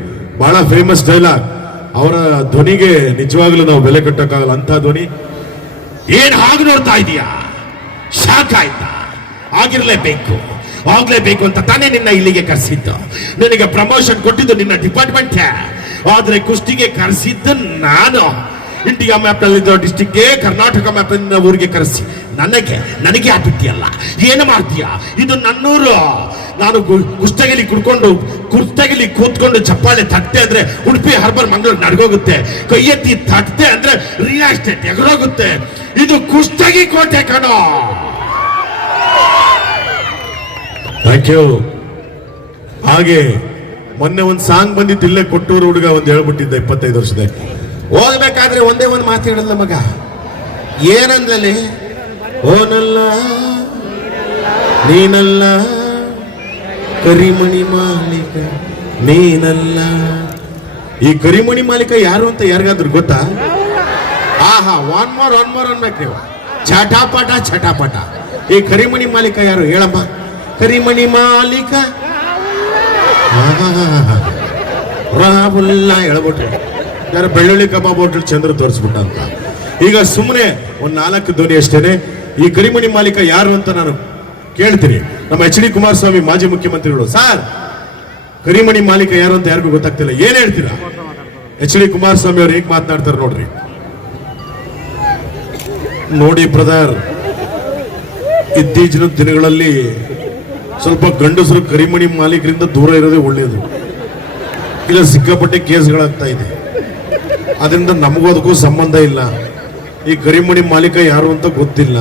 ಬಹಳ ಫೇಮಸ್ ಡೈಲಾಗ್. ಅವರ ಧ್ವನಿಗೆ ನಿಜವಾಗ್ಲೂ ನಾವು ಬೆಲೆ ಕಟ್ಟಕ್ಕಾಗಲ್ಲ, ಅಂತ ಧ್ವನಿ. ಏನ್ ಹಾಗೆ ನೋಡ್ತಾ ಇದೀಯಾ? ಶಾಕ್ ಆಯ್ತಾ? ಆಗಿರ್ಲೇಬೇಕು ಅಂತ ತಾನೇ ನಿನ್ನ ಇಲ್ಲಿಗೆ ಕರೆಸಿದ್ದು. ನಿನಗೆ ಪ್ರಮೋಷನ್ ಕೊಟ್ಟಿದ್ದು ನಿನ್ನ ಡಿಪಾರ್ಟ್ಮೆಂಟ್, ಆದ್ರೆ ಕುಸ್ತಿಗೆ ಕರೆಸಿದ್ದು ನಾನು. ಇಂಡಿಯಾ ಮ್ಯಾಪ್ ನಲ್ಲಿದ್ದ ಡಿಸ್ಟಿಕ್ಗೆ ಕರ್ನಾಟಕ ಮ್ಯಾಪ್ ಊರಿಗೆ ಕರೆಸಿ ನನಗೆ ಆಗ್ಬಿಟ್ಟಿಯಲ್ಲ. ಏನು ಮಾಡ್ತೀಯ? ಇದು ನನ್ನೂರು. ನಾನು ಕುಸ್ತಗಿಲಿ ಕೂತ್ಕೊಂಡು ಚಪ್ಪಾಳೆ ತಟ್ಟೆ ಅಂದ್ರೆ ಉಡುಪಿ ಹರ್ಬಲ್ ಮಂಗಳೂರು ನಡ್ಗೋಗುತ್ತೆ. ಕೈ ಎತ್ತಿ ತಟ್ಟೆ ಅಂದ್ರೆ ರಿಯಲ್ ಎಸ್ಟೇಟ್ ಎಗರೋಗುತ್ತೆ. ಇದು ಕುಷ್ಟಗಿ ಕೋಟೆ ಕಣೋ. Thank you. ಹಾಗೆ ಮೊನ್ನೆ ಒಂದು ಸಾಂಗ್ ಬಂದಿತ್ತು, ಇಲ್ಲೇ ಕೊಟ್ಟೂರು ಹುಡುಗ ಒಂದು ಹೇಳ್ಬಿಟ್ಟಿದ್ದ 25 ವರ್ಷದ. ಹೋಗ್ಬೇಕಾದ್ರೆ ಒಂದೇ ಒಂದು ಮಾತು ಹೇಳಲ್ಲ ಮಗ. ಏನಂದ್ರಲ್ಲಿ? ಓನಲ್ಲ ನೀನಲ್ಲ ಕರಿಮಣಿ ಮಾಲೀಕ ನೀನಲ್ಲ. ಈ ಕರಿಮಣಿ ಮಾಲೀಕ ಯಾರು ಅಂತ ಯಾರಿಗಾದ್ರೂ ಗೊತ್ತಾ? ಆಹಾ, ಒನ್ ಮೋರ್ ಅನ್ಬೇಕು ನೀವು. ಚಟಾಪಟ ಚಟಾಪಟ. ಈ ಕರಿಮಣಿ ಮಾಲೀಕ ಯಾರು ಹೇಳಮ್ಮ? ಕರಿಮಣಿ ಮಾಲೀಕ ರಾಹುಲ್ಲ ಹೇಳ್ಬಿಟ್ರು. ಯಾರು ಬೆಳ್ಳುಳ್ಳಿ ಕಬಾಬ್ ಹೋಟೆಲ್ ಚಂದ್ರ ತೋರಿಸ್ಬಿಟ್ಟ ಅಂತ. ಈಗ ಸುಮ್ಮನೆ ಒಂದು 4 ಧ್ವನಿ ಅಷ್ಟೇನೆ. ಈ ಕರಿಮಣಿ ಮಾಲೀಕ ಯಾರು ಅಂತ ನಾನು ಕೇಳ್ತೀನಿ. ನಮ್ಮ HD ಕುಮಾರಸ್ವಾಮಿ ಮಾಜಿ ಮುಖ್ಯಮಂತ್ರಿಗಳು, ಸರ್ ಕರಿಮಣಿ ಮಾಲೀಕ ಯಾರು ಅಂತ ಯಾರಿಗೂ ಗೊತ್ತಾಗ್ತಿಲ್ಲ, ಏನ್ ಹೇಳ್ತೀರಾ? HD ಕುಮಾರಸ್ವಾಮಿ ಅವ್ರು ಹೇಗೆ ಮಾತನಾಡ್ತಾರೆ ನೋಡ್ರಿ. ನೋಡಿ ಬ್ರದರ್, ಇತ್ತೀಚಿನ ದಿನಗಳಲ್ಲಿ ಸ್ವಲ್ಪ ಗಂಡಸರು ಕರಿಮಣಿ ಮಾಲೀಕರಿಂದ ದೂರ ಇರೋದೇ ಒಳ್ಳೆಯದು. ಇಲ್ಲ ಸಿಕ್ಕಾಪಟ್ಟೆ ಕೇಸ್ಗಳಾಗ್ತಾ ಇದೆ. ಅದರಿಂದ ನಮಗೂ ಅದಕ್ಕೂ ಸಂಬಂಧ ಇಲ್ಲ. ಈ ಕರಿಮಣಿ ಮಾಲೀಕ ಯಾರು ಅಂತ ಗೊತ್ತಿಲ್ಲ.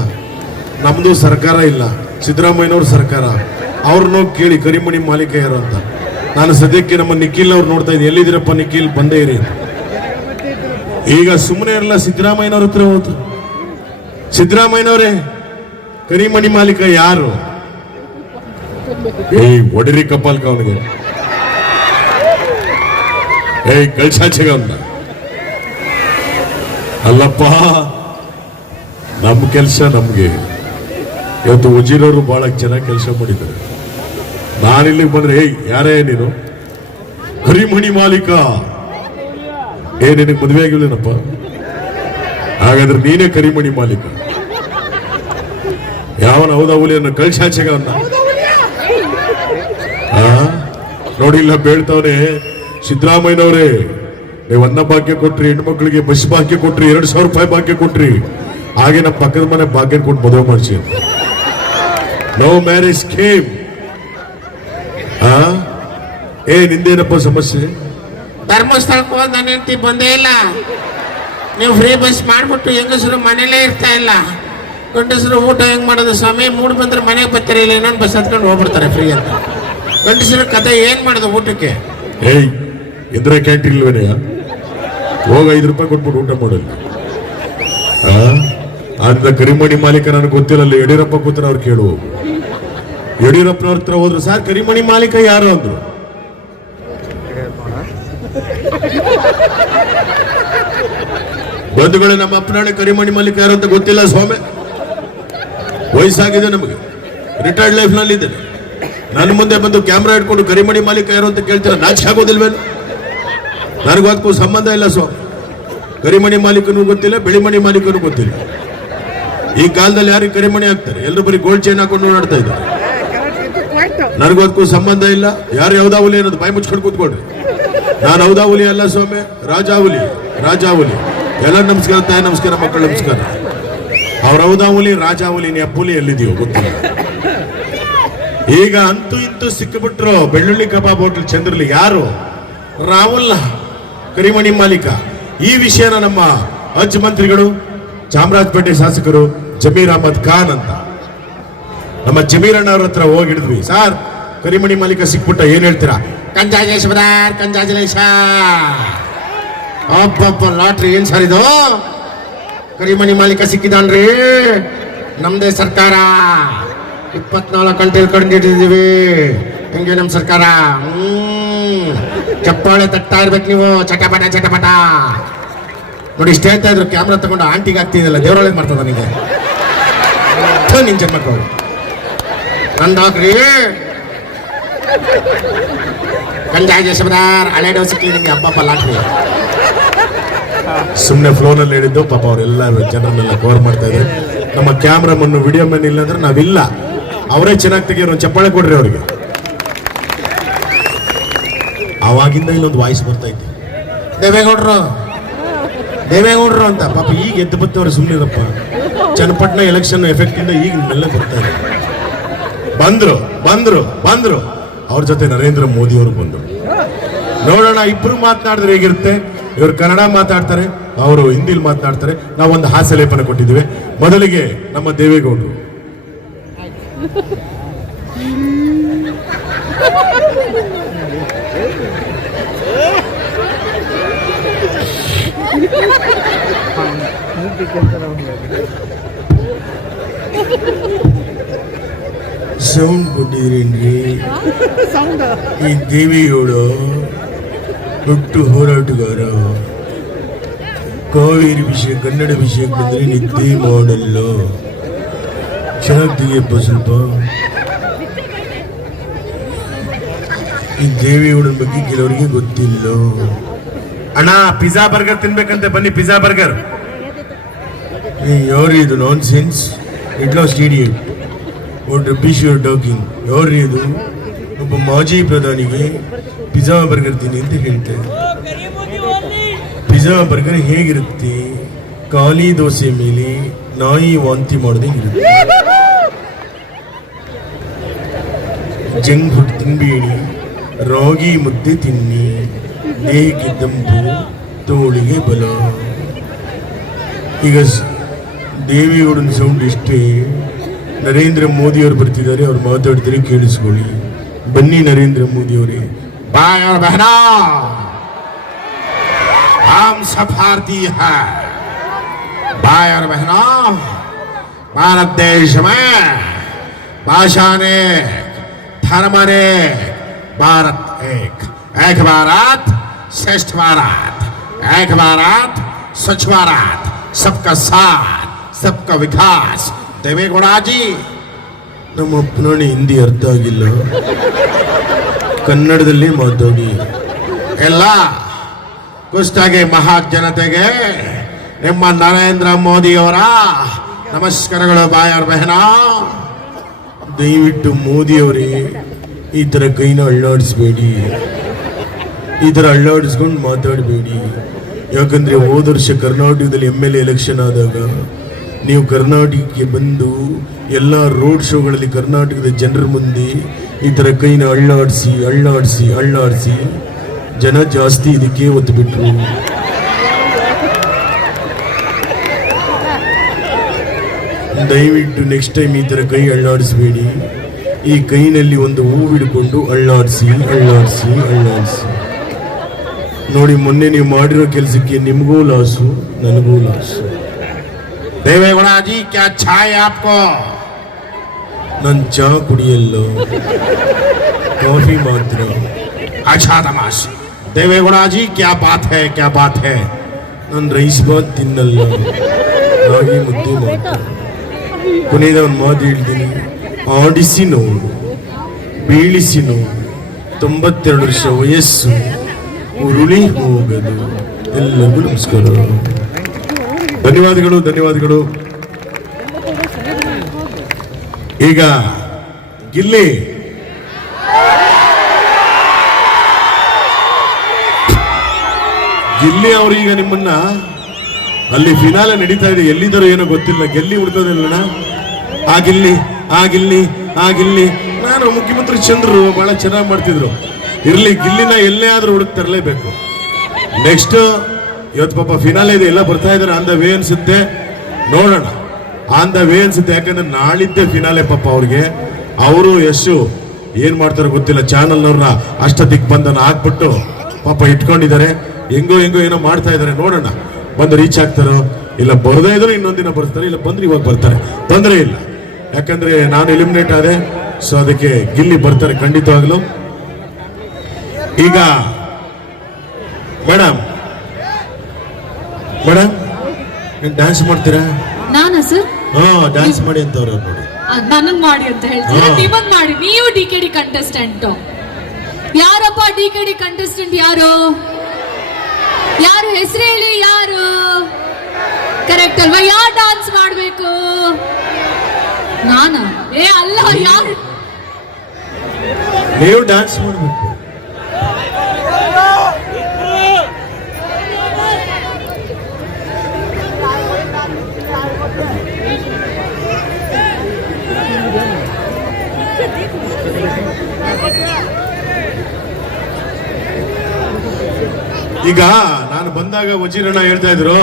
ನಮ್ದು ಸರ್ಕಾರ ಇಲ್ಲ, ಸಿದ್ದರಾಮಯ್ಯನವ್ರ ಸರ್ಕಾರ. ಅವ್ರನ್ನೋ ಕೇಳಿ ಕರಿಮಣಿ ಮಾಲೀಕ ಯಾರು ಅಂತ. ನಾನು ಸದ್ಯಕ್ಕೆ ನಮ್ಮ ನಿಖಿಲ್ ಅವ್ರು ನೋಡ್ತಾ ಇದ್ದೀನಿ. ಎಲ್ಲಿದ್ದೀರಪ್ಪ ನಿಖಿಲ್, ಬಂದೇ ಇರಿ. ಈಗ ಸುಮ್ಮನೆ ಇರಲ್ಲ, ಸಿದ್ದರಾಮಯ್ಯನವ್ರ ಹತ್ರ ಹೋದ್ರು. ಸಿದ್ದರಾಮಯ್ಯನವರೇ, ಕರಿಮಣಿ ಮಾಲೀಕ ಯಾರು? ಒಡಿರಿ ಕಪಾಲ್ಕ ಅವನಿಗೆ, ಕಳ್ಸಾಚೆಗ ಅವನ್ನ. ಅಲ್ಲಪ್ಪ, ನಮ್ಮ ಕೆಲಸ ನಮ್ಗೆ. ಇವತ್ತು ವಜೀರವರು ಬಹಳ ಚೆನ್ನಾಗಿ ಕೆಲಸ ಮಾಡಿದ್ದಾರೆ. ನಾನಿಲ್ಲಿಗೆ ಬಂದ್ರೆ ಯಾರೇ ನೀನು? ಕರಿಮಣಿ ಮಾಲೀಕ. ನಿನಗೆ ಮದುವೆ ಆಗಿಲ್ಲೇನಪ್ಪ? ಹಾಗಾದ್ರೆ ನೀನೇ ಕರಿಮಣಿ ಮಾಲೀಕ. ಯಾವನ ಹೌದಾ ಹುಲಿಯನ್ನು ಕಳ್ಸಾಚೆಗ ಅವನ್ನ. ನೋಡಿಲ್ಲ ಬೇಳ್ತವ್ರೆ. ಸಿದ್ದರಾಮಯ್ಯನವರೇ, ನೀವು ಅನ್ನ ಭಾಗ್ಯ ಕೊಟ್ರಿ, ಹೆಣ್ಮಕ್ಳಿಗೆ ಬಸ್ ಭಾಗ್ಯ ಕೊಟ್ರಿ, 2,000 ರೂಪಾಯಿ ಭಾಗ್ಯ ಕೊಟ್ರಿ. ಹಾಗೆ ನಮ್ಮ ಪಕ್ಕದ ಮನೆ ಭಾಗ್ಯ ಕೊಟ್ಟು ಮದುವೆ ಮಾಡಿಸಿ. No marriage scheme. ನಿಂದೇನಪ್ಪ ಸಮಸ್ಯೆ? ಧರ್ಮಸ್ಥಳಕ್ಕೆ ಹೋದ್ ನನ್ನ ಹೆಂಡತಿ ಬಂದೇ ಇಲ್ಲ. ನೀವು ಫ್ರೀ ಬಸ್ ಮಾಡ್ಬಿಟ್ಟು ಹೆಂಗಸರು ಮನೇಲೇ ಇರ್ತಾ ಇಲ್ಲ. ಗಂಡಸರು ಊಟ ಹೆಂಗ್ ಮಾಡೋದು ಸ್ವಾಮಿ? ಮೂಡ್ ಬಂದ್ರೆ ಮನೆಗೆ ಬರ್ತಾರೆ, ಇಲ್ಲ ಇನ್ನೊಂದು ಬಸ್ ಹತ್ಕೊಂಡು ಹೋಗ್ಬಿಡ್ತಾರೆ ಫ್ರೀ ಅಂತ. ಗಂಡಸರ ಕತೆ ಏನ್ ಮಾಡೋದು ಊಟಕ್ಕೆ? ಇಂದಿರಾ ಕ್ಯಾಂಟೀನ್ ಇಲ್ವೇನೆಯ? ಹೋಗ 5 ರೂಪಾಯಿ ಕೊಟ್ಬಿಟ್ಟು ಊಟ ಮಾಡಲ್ಲ. ಅಂತ ಕರಿಮಣಿ ಮಾಲೀಕ ನನಗೆ ಗೊತ್ತಿಲ್ಲ. ಯಡಿಯೂರಪ್ಪ ಕೂತರ ಅವ್ರು ಕೇಳುವ. ಯಡಿಯೂರಪ್ಪನವ್ರ ಹತ್ರ ಹೋದ್ರು, ಸರ್ ಕರಿಮಣಿ ಮಾಲೀಕ ಯಾರು ಅಂದ್ರು. ಬಂಧುಗಳು, ನಮ್ಮ ಅಪ್ಪನಾಳೆ ಕರಿಮಣಿ ಮಾಲೀಕ ಯಾರು ಅಂತ ಗೊತ್ತಿಲ್ಲ ಸ್ವಾಮಿ. ವಯಸ್ಸಾಗಿದೆ ನಮಗೆ, ರಿಟೈರ್ಡ್ ಲೈಫ್ ನಲ್ಲಿ ಇದ್ದೇನೆ. ನನ್ನ ಮುಂದೆ ಬಂದು ಕ್ಯಾಮ್ರಾ ಇಟ್ಕೊಂಡು ಕರಿಮಣಿ ಮಾಲೀಕ ಯಾರು ಅಂತ ಕೇಳ್ತೀರ, ನಾಚಿಕೆ ಆಗೋದಿಲ್ವೇನು? ನನಗೂ ಅದಕ್ಕೂ ಸಂಬಂಧ ಇಲ್ಲ ಸ್ವಾಮಿ. ಕರಿಮಣಿ ಮಾಲೀಕನೂ ಗೊತ್ತಿಲ್ಲ, ಬೆಳಿಮಣಿ ಮಾಲೀಕನೂ ಗೊತ್ತಿಲ್ಲ. ಈ ಕಾಲದಲ್ಲಿ ಯಾರಿಗೆ ಕರಿಮಣಿ ಹಾಕ್ತಾರೆ? ಎಲ್ಲರೂ ಬರೀ ಗೋಲ್ಡ್ ಚೈನ್ ಹಾಕೊಂಡು ಓಡಾಡ್ತಾ ಇದ್ದಾರೆ. ನನಗೂ ಅದಕ್ಕೂ ಸಂಬಂಧ ಇಲ್ಲ. ಯಾರು ಯಾವ್ದಾ ಹುಲಿ ಅನ್ನೋದು ಬಾಯಿ ಮುಚ್ಕೊಂಡು ಕೂತ್ಕೊಳ್ರಿ. ನಾನು ಹೌದಾ ಹುಲಿ ಅಲ್ಲ ಸ್ವಾಮಿ, ರಾಜಾ ಹುಲಿ. ರಾಜಾ ಹುಲಿ. ಎಲ್ಲ ನಮಸ್ಕಾರ, ತಾಯಿ ನಮಸ್ಕಾರ, ಮಕ್ಕಳು ನಮಸ್ಕಾರ. ಅವ್ರ ಹೌದಾ ಹುಲಿ, ರಾಜಾ ಹುಲಿ, ನೀ ಅಪ್ಪುಲಿ ಎಲ್ಲಿದೆಯೋ ಗೊತ್ತಿಲ್ಲ. ಈಗ ಅಂತೂ ಇಂತೂ ಸಿಕ್ಕಿಬಿಟ್ರು ಬೆಳ್ಳುಳ್ಳಿ ಕಬಾಬ್ ಹೋಟೆಲ್ ಚಂದ್ರಲಿ. ಯಾರು? ರಾಹುಲ್, ಕರಿಮಣಿ ಮಾಲೀಕ. ಈ ವಿಷಯನ ನಮ್ಮ ಅಜ್ಜ ಮಂತ್ರಿಗಳು, ಚಾಮರಾಜಪೇಟೆ ಶಾಸಕರು ಜಮೀರ್ ಅಹಮದ್ ಖಾನ್ ಅಂತ, ನಮ್ಮ ಜಮೀರ್ ಅಣ್ಣ ಅವ್ರ ಹತ್ರ ಹೋಗಿಡಿದ್ವಿ. ಸರ್ ಕರಿಮಣಿ ಮಾಲೀಕ ಸಿಕ್ಬಿಟ್ಟ, ಏನ್ ಹೇಳ್ತೀರಾ? ಕಂಜಾಜೇಶ್ವರ ಅಬ್ಬಬ್ಬ, ಲಾಟ್ರಿ ಏನ್ ಸರ್ ಇದು? ಕರಿಮಣಿ ಮಾಲೀಕ ಸಿಕ್ಕಿದಾನ್ರಿ. ನಮ್ದೇ ಸರ್ಕಾರ 24 ಗಂಟೆ ಕಂಡಿಟ್ಟಿದ್ದೀವಿ. ಹೆಂಗೆ ನಮ್ ಸರ್ಕಾರ? ಚಪ್ಪಾಳೆ ತಟ್ತಾ ಇರ್ಬೇಕು ನೀವು, ಚಟಪಟ ಚಟಪಟ. ನೋಡಿ ಇಷ್ಟ ಹೇಳ್ತಾ ಇದ್ರು, ಕ್ಯಾಮ್ರಾ ತಗೊಂಡು ಆಂಟಿಗೆ ಆಗ್ತಿದಲ್ಲ, ದೇವರೊಳಗೆ ಮಾಡ್ತದ ನನಗೆ. ನಿನ್ ಜನ್ಮಕ್ಕಳು ನಂದಾಕ್ರಿ. ಕಂಜಾಜೇಶ್ವರ ಹಳೆ ಡೋ ಸಿಕ್ಲಿ ನಿಮ್ಗೆ. ಹಬ್ಬ ಲಾಟ್ರಿ ಸುಮ್ಮನೆ ಫ್ಲೋನಲ್ಲಿ ಹೇಳಿದ್ದು. ಪಾಪ ಅವರೆಲ್ಲ ಜನರನ್ನೆಲ್ಲ ಕವರ್ ಮಾಡ್ತಾ ಇದ್ದಾರೆ. ನಮ್ಮ ಕ್ಯಾಮ್ರಾ ಮಣ್ಣು ವಿಡಿಯೋ ಮ್ಯಾನ್ ಇಲ್ಲ ಅಂದ್ರೆ ನಾವಿಲ್ಲ. ಅವರೇ ಚೆನ್ನಾಗಿ ತೆಗಿಯೋರು. ಚಪ್ಪಾಳೆ ಕೊಡ್ರಿ ಅವ್ರಿಗೆ. ಆವಾಗಿಂದ ಇಲ್ಲೊಂದು ವಾಯ್ಸ್ ಬರ್ತಾ ಇತ್ತು, ದೇವೇಗೌಡರು ದೇವೇಗೌಡರು ಅಂತ. ಪಾಪ ಈಗ ಎದ್ದು ಬತ್ತವ್ರೆ, ಸುಮ್ಮನಿರಪ್ಪ. ಚನ್ನಪಟ್ಟಣ ಎಲೆಕ್ಷನ್ ಎಫೆಕ್ಟ್ ಇಂದ ಈಗ ನೆಲ್ಲ ಬರ್ತಾ ಇದೆ. ಬಂದ್ರು ಬಂದ್ರು ಬಂದ್ರು. ಅವ್ರ ಜೊತೆ ನರೇಂದ್ರ ಮೋದಿ ಅವರು ಬಂದ್ರು. ನೋಡೋಣ, ಇಬ್ರು ಮಾತನಾಡಿದ್ರೆ ಹೇಗಿರುತ್ತೆ. ಇವರು ಕನ್ನಡ ಮಾತಾಡ್ತಾರೆ, ಅವರು ಹಿಂದಿಲಿ ಮಾತನಾಡ್ತಾರೆ. ನಾವೊಂದು ಹಾಸ್ಯ ಲೇಪನ ಕೊಟ್ಟಿದ್ದೀವಿ. ಮೊದಲಿಗೆ ನಮ್ಮ ದೇವೇಗೌಡರು. ಸೌಂಡ್ ಕೊಟ್ಟಿದ್ರೇನ್ರಿ? ಈ ದೇವೇಗೌಡ ದೊಡ್ಡ ಹೋರಾಟಗಾರ. ಕಾವೇರಿ ವಿಷಯ ಕನ್ನಡ ವಿಷಯಕ್ಕೆ ಬಂದರೆ ನಿದ್ದೆ ಮಾಡಲ್ಲ. ಚೆನ್ನಾಗಿ ತೆಗಿಯಪ್ಪ ಸ್ವಲ್ಪ. ಈ ದೇವೇಗೌಡನ ಬಗ್ಗೆ ಕೆಲವರಿಗೆ ಗೊತ್ತಿಲ್ಲ. ಅಣ್ಣ ಪಿಜ್ಜಾ ಬರ್ಗರ್ ತಿನ್ಬೇಕಂತೆ, ಬನ್ನಿ ಪಿಜ್ಜಾ ಬರ್ಗರ್. ಯಾರು ಇದು nonsense it last idiot what rubbish you are talking. ಯಾರು ಇದು? ಒಬ್ಬ ಮಾಜಿ ಪ್ರಧಾನಿಗೆ ಪಿಜ್ಜಾ ಬರ್ಗರ್ ತಿನ್ನಿ ಅಂತ ಹೇಳ್ತಾರೆ. ಪಿಜ್ಜಾ ಬರ್ಗರ್ ಹೇಗಿರುತ್ತೆ? ಖಾಲಿ ದೋಸೆ ಮೇಲೆ ನಾಯಿ ವಾಂತಿ ಮಾಡೋದೇಗಿರುತ್ತೆ. ಜಂಕ್ ಫುಡ್ ತಿನ್ಬೇಡಿ, ರಾಗಿ ಮುದ್ದೆ ತಿನ್ನಿ, ದೇಹಕ್ಕೆ ತಂಪು, ತೋಳಿಗೆ ಬಲ. ಈಗ ದೇವೇಗೌಡನ ಸೌಂಡ್ ಇಷ್ಟೇ. ನರೇಂದ್ರ ಮೋದಿ ಅವರು ಬರ್ತಿದ್ದಾರೆ, ಅವ್ರು ಮಾತಾಡ್ತಾರೆ, ಕೇಳಿಸ್ಕೊಳ್ಳಿ. ಬನ್ನಿ ನರೇಂದ್ರ ಮೋದಿ ಅವರೇ. भाई और बहनों, हम सब भारतीय हैं. भाई और बहनों, भारत देश में भाषा ने, धर्म ने, भारत एक. एक भारत श्रेष्ठ भारत, एक भारत स्वच्छ भारत, सबका साथ, सबका विकास. देवेगौड़ा जी, ನಮ್ಮ ಅಪ್ಪನೋಡಿ ಹಿಂದಿ ಅರ್ಥ ಆಗಿಲ್ಲ, ಕನ್ನಡದಲ್ಲೇ ಮಾತಾಡಿ. ಎಲ್ಲ ಕುಸ್ತಾಗಿ ಮಹಾ ಜನತೆಗೆ ನಿಮ್ಮ ನರೇಂದ್ರ ಮೋದಿಯವರ ನಮಸ್ಕಾರಗಳು. ಬಾಯ್ ಅವ್ರ ಬಹನ, ದಯವಿಟ್ಟು ಮೋದಿ ಅವರೇ ಈ ಥರ ಕೈನ ಅಳ್ಳಾಡಿಸ್ಬೇಡಿ, ಈ ಥರ ಅಳ್ಳಾಡಿಸ್ಕೊಂಡು ಮಾತಾಡಬೇಡಿ. ಯಾಕಂದರೆ ಹೋದ ವರ್ಷ ಕರ್ನಾಟಕದಲ್ಲಿ MLA ಎಲೆಕ್ಷನ್ ಆದಾಗ ನೀವು ಕರ್ನಾಟಕಕ್ಕೆ ಬಂದು ಎಲ್ಲ ರೋಡ್ ಶೋಗಳಲ್ಲಿ ಕರ್ನಾಟಕದ ಜನರ ಮುಂದೆ ಈ ಥರ ಕೈನ ಅಳ್ಳಾಡಿಸಿ ಅಳ್ಳಾಡಿಸಿ ಅಳ್ಳಾಡಿಸಿ ಜನ ಜಾಸ್ತಿ ಇದಕ್ಕೆ ಒತ್ತು ಬಿಟ್ರು. ದಯವಿಟ್ಟು ನೆಕ್ಸ್ಟ್ ಟೈಮ್ ಈ ಥರ ಕೈ ಅಳ್ಳಾಡಿಸ್ಬೇಡಿ. ಈ ಕೈನಲ್ಲಿ ಒಂದು ಹೂವು ಹಿಡ್ಕೊಂಡು ಅಳ್ಳಾಡಿಸಿ ಅಳ್ಳಾಡಿಸಿ ಅಳ್ಳಾಡಿಸಿ ನೋಡಿ. ಮೊನ್ನೆ ನೀವು ಮಾಡಿರೋ ಕೆಲಸಕ್ಕೆ ನಿಮಗೂ ಲಾಸು, ನನಗೂ ಲಾಸು. देवेगौड़ा जी क्या चाय आपको? ನಾನು ಚಹಾ ಕುಡಿಯಲ್ಲ, ಕಾಫಿ ಮಾತ್ರ. अच्छा तमाश. देवेगौड़ा जी क्या बात है, क्या बात है? ನಾನು ರೈಸ್ ಬಾತ್ ತಿನ್ನಲ್ಲ, ರಾಗಿ ಮುದ್ದೆ ಮಾತ್ರ. ಕೊನೆಯದ ಒಂದು ಮಾತು ಹೇಳ್ತೀನಿ, ಆಡಿಸಿ ನೋವು, ಬೀಳಿಸಿ ನೋವು, 92 ವರ್ಷ ವಯಸ್ಸು, ಉರುಳಿ ಹೋಗದು. ಎಲ್ಲರಿಗೂ ನಮಸ್ಕಾರ, ಧನ್ಯವಾದಗಳು, ಧನ್ಯವಾದಗಳು. ಈಗ ಗಿಲ್ಲಿ ಅವರು ಈಗ ನಿಮ್ಮನ್ನ ಅಲ್ಲಿ ಫಿನಾಲೆ ನಡೀತಾ ಇದೆ, ಎಲ್ಲಿದ್ದಾರೋ ಏನೋ ಗೊತ್ತಿಲ್ಲ, ಗೆಲ್ಲಿ ಹುಡ್ಕೋದಿಲ್ಲ. ಆ ಗಿಲ್ಲಿ ಆ ಗಿಲ್ಲಿ ಆ ಗಿಲ್ಲಿ. ನಾನು ಮುಖ್ಯಮಂತ್ರಿ ಚಂದ್ರು ಬಹಳ ಚೆನ್ನಾಗಿ ಮಾಡ್ತಿದ್ರು. ಇರ್ಲಿ, ಗಿಲ್ಲಿನ ಎಲ್ಲೇ ಆದ್ರೂ ಹುಡುಕ್ ತರಲೇಬೇಕು. ನೆಕ್ಸ್ಟ್ ಇವತ್ತು ಪಾಪ ಫಿನಾಲೆ ಇದೆ, ಎಲ್ಲ ಬರ್ತಾ ಇದಾರೆ. ಆನ್ ದ ವೇ ಅನ್ಸುತ್ತೆ, ನೋಡೋಣ. ಆನ್ ದ ವೇ ಅನ್ಸುತ್ತೆ, ಯಾಕಂದ್ರೆ ನಾಳಿದ್ದೆ ಫಿನಾಲೆ. ಪಾಪ ಅವ್ರಿಗೆ ಅವರು ಯಶು ಏನ್ ಮಾಡ್ತಾರೋ ಗೊತ್ತಿಲ್ಲ, ಚಾನಲ್ನವ್ರನ್ನ ಅಷ್ಟ ದಿಗ್ಬಂಧನ ಹಾಕ್ಬಿಟ್ಟು ಪಾಪ ಇಟ್ಕೊಂಡಿದ್ದಾರೆ. ಹೆಂಗೋ ಏನೋ ಮಾಡ್ತಾ ಇದಾರೆ. ನೋಡೋಣ, ಬಂದು ರೀಚ್ ಆಗ್ತಾರೋ, ಇಲ್ಲ ಬರದೇ ಇದ್ರು ಇನ್ನೊಂದಿನ ಬರ್ತಾರೆ, ಇಲ್ಲ ಬಂದ್ರೆ ಇವಾಗ ಬರ್ತಾರೆ, ತೊಂದರೆ ಇಲ್ಲ. ಯಾಕಂದ್ರೆ ನಾನು ಎಲಿಮಿನೇಟ್ ಆದೆ, ಸೊ ಅದಕ್ಕೆ ಗಿಲ್ಲಿ ಬರ್ತಾರೆ ಖಂಡಿತವಾಗ್ಲು. ಈಗ ಮೇಡಮ್ ಡ್ಯಾನ್ಸ್ ಮಾಡ್ತೀರಾ? ನಾನಾ ಸರ್? ಹಾ, ಡ್ಯಾನ್ಸ್ ಮಾಡಿ ಅಂತ ಅವ್ರು ನೋಡಿ. ನನಗ್ ಮಾಡಿ ಅಂತ ಹೇಳ್ತೀರಾ? ನಿಮಗ್ ಮಾಡಿ. ನೀವು DKD ಕಂಟೆಸ್ಟೆಂಟ್. ಯಾರಪ್ಪ DKD ಕಂಟೆಸ್ಟೆಂಟ್? ಯಾರು ಹೆಸರು ಹೇಳಿ? ಯಾರು? ಕರೆಕ್ಟ್ ಅಲ್ವಾ? ಯಾರು ಡಾನ್ಸ್ ಮಾಡ್ಬೇಕು? ನಾನಾ? ಏ ಅಲ್ಲ, ಯಾರು? ನೀವು ಡ್ಯಾನ್ಸ್ ಮಾಡ್ಬೇಕು. ಈಗ ನಾನು ಬಂದಾಗ ವಜೀರಣ್ಣ ಹೇಳ್ತಾ ಇದ್ರು,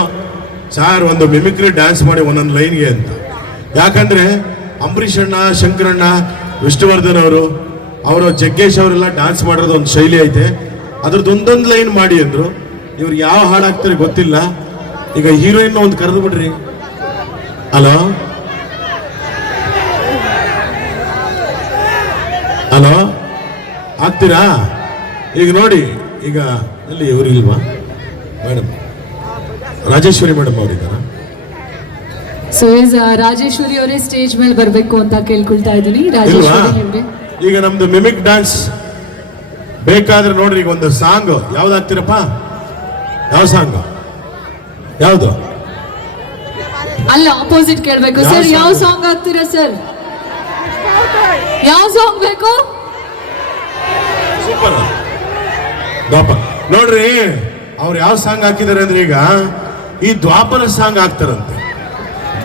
ಸಾರ್ ಒಂದು ಮಿಮಿಕ್ರಿ ಡ್ಯಾನ್ಸ್ ಮಾಡಿ ಒಂದೊಂದು ಲೈನ್ಗೆ ಅಂತ. ಯಾಕಂದ್ರೆ ಅಂಬರೀಷ್ ಅಣ್ಣ, ಶಂಕರಣ್ಣ, ವಿಷ್ಣುವರ್ಧನ್ ಅವರು ಜಗ್ಗೇಶ್ ಅವರೆಲ್ಲ ಡ್ಯಾನ್ಸ್ ಮಾಡೋದು ಒಂದು ಶೈಲಿ ಐತೆ, ಅದ್ರದ್ದು ಒಂದೊಂದು ಲೈನ್ ಮಾಡಿ ಅಂದ್ರು. ಇವ್ರು ಯಾವ ಹಾಡಾಗ್ತಾರೆ ಗೊತ್ತಿಲ್ಲ. ಈಗ ಹೀರೋಯಿನ್ ಒಂದು ಕರೆದು ಬಿಡ್ರಿ. ಹಲೋ ಹಲೋ, ಆಗ್ತೀರಾ? ಈಗ ನೋಡಿ, ಈಗ ಅಲ್ಲಿ ಇವರು ಇಲ್ವಾ ಮೇಡಮ್? ರಾಜೇಶ್ವರಿ ಮೇಡಮ್ ಅವರಿದ್ದಾರ? ಸೊ ರಾಜೇಶ್ವರಿ ಅವರೇ ಸ್ಟೇಜ್ ಮೇಲೆ ಬರಬೇಕು ಅಂತ ಕೇಳ್ಕೊಳ್ತಾ ಇದ್ದೀನಿ. ಇಲ್ವಾ? ರಾಜೇಶ್ವರಿ ಅವರೇ ಈಗ ನಮ್ದು ಮಿಮಿಕ್ ಡ್ಯಾನ್ಸ್ ಬೇಕಾದ್ರೆ ನೋಡ್ರಿ, ಈಗ ಒಂದು ಸಾಂಗ್ ಯಾವ್ದು ಹಾಕ್ತೀರಪ್ಪ? ಯಾವ ಸಾಂಗ್? ಯಾವ್ದು? ಅಲ್ಲ, ಆಪೋಸಿಟ್ ಕೇಳ್ಬೇಕು ಯಾವ ಸರ್. song? ಯಾವ ಸಾಂಗ್ ಹಾಕ್ತೀರಾ ಸರ್? ಯಾವ ಸಾಂಗ್ ಬೇಕು? ಸೂಪರ್ ನೋಡ್ರಿ, ಅವ್ರು ಯಾವ ಸಾಂಗ್ ಹಾಕಿದ್ದಾರೆ ಅಂದ್ರೆ ಈಗ ಈ ದ್ವಾಪರ ಸಾಂಗ್ ಹಾಕ್ತಾರಂತೆ.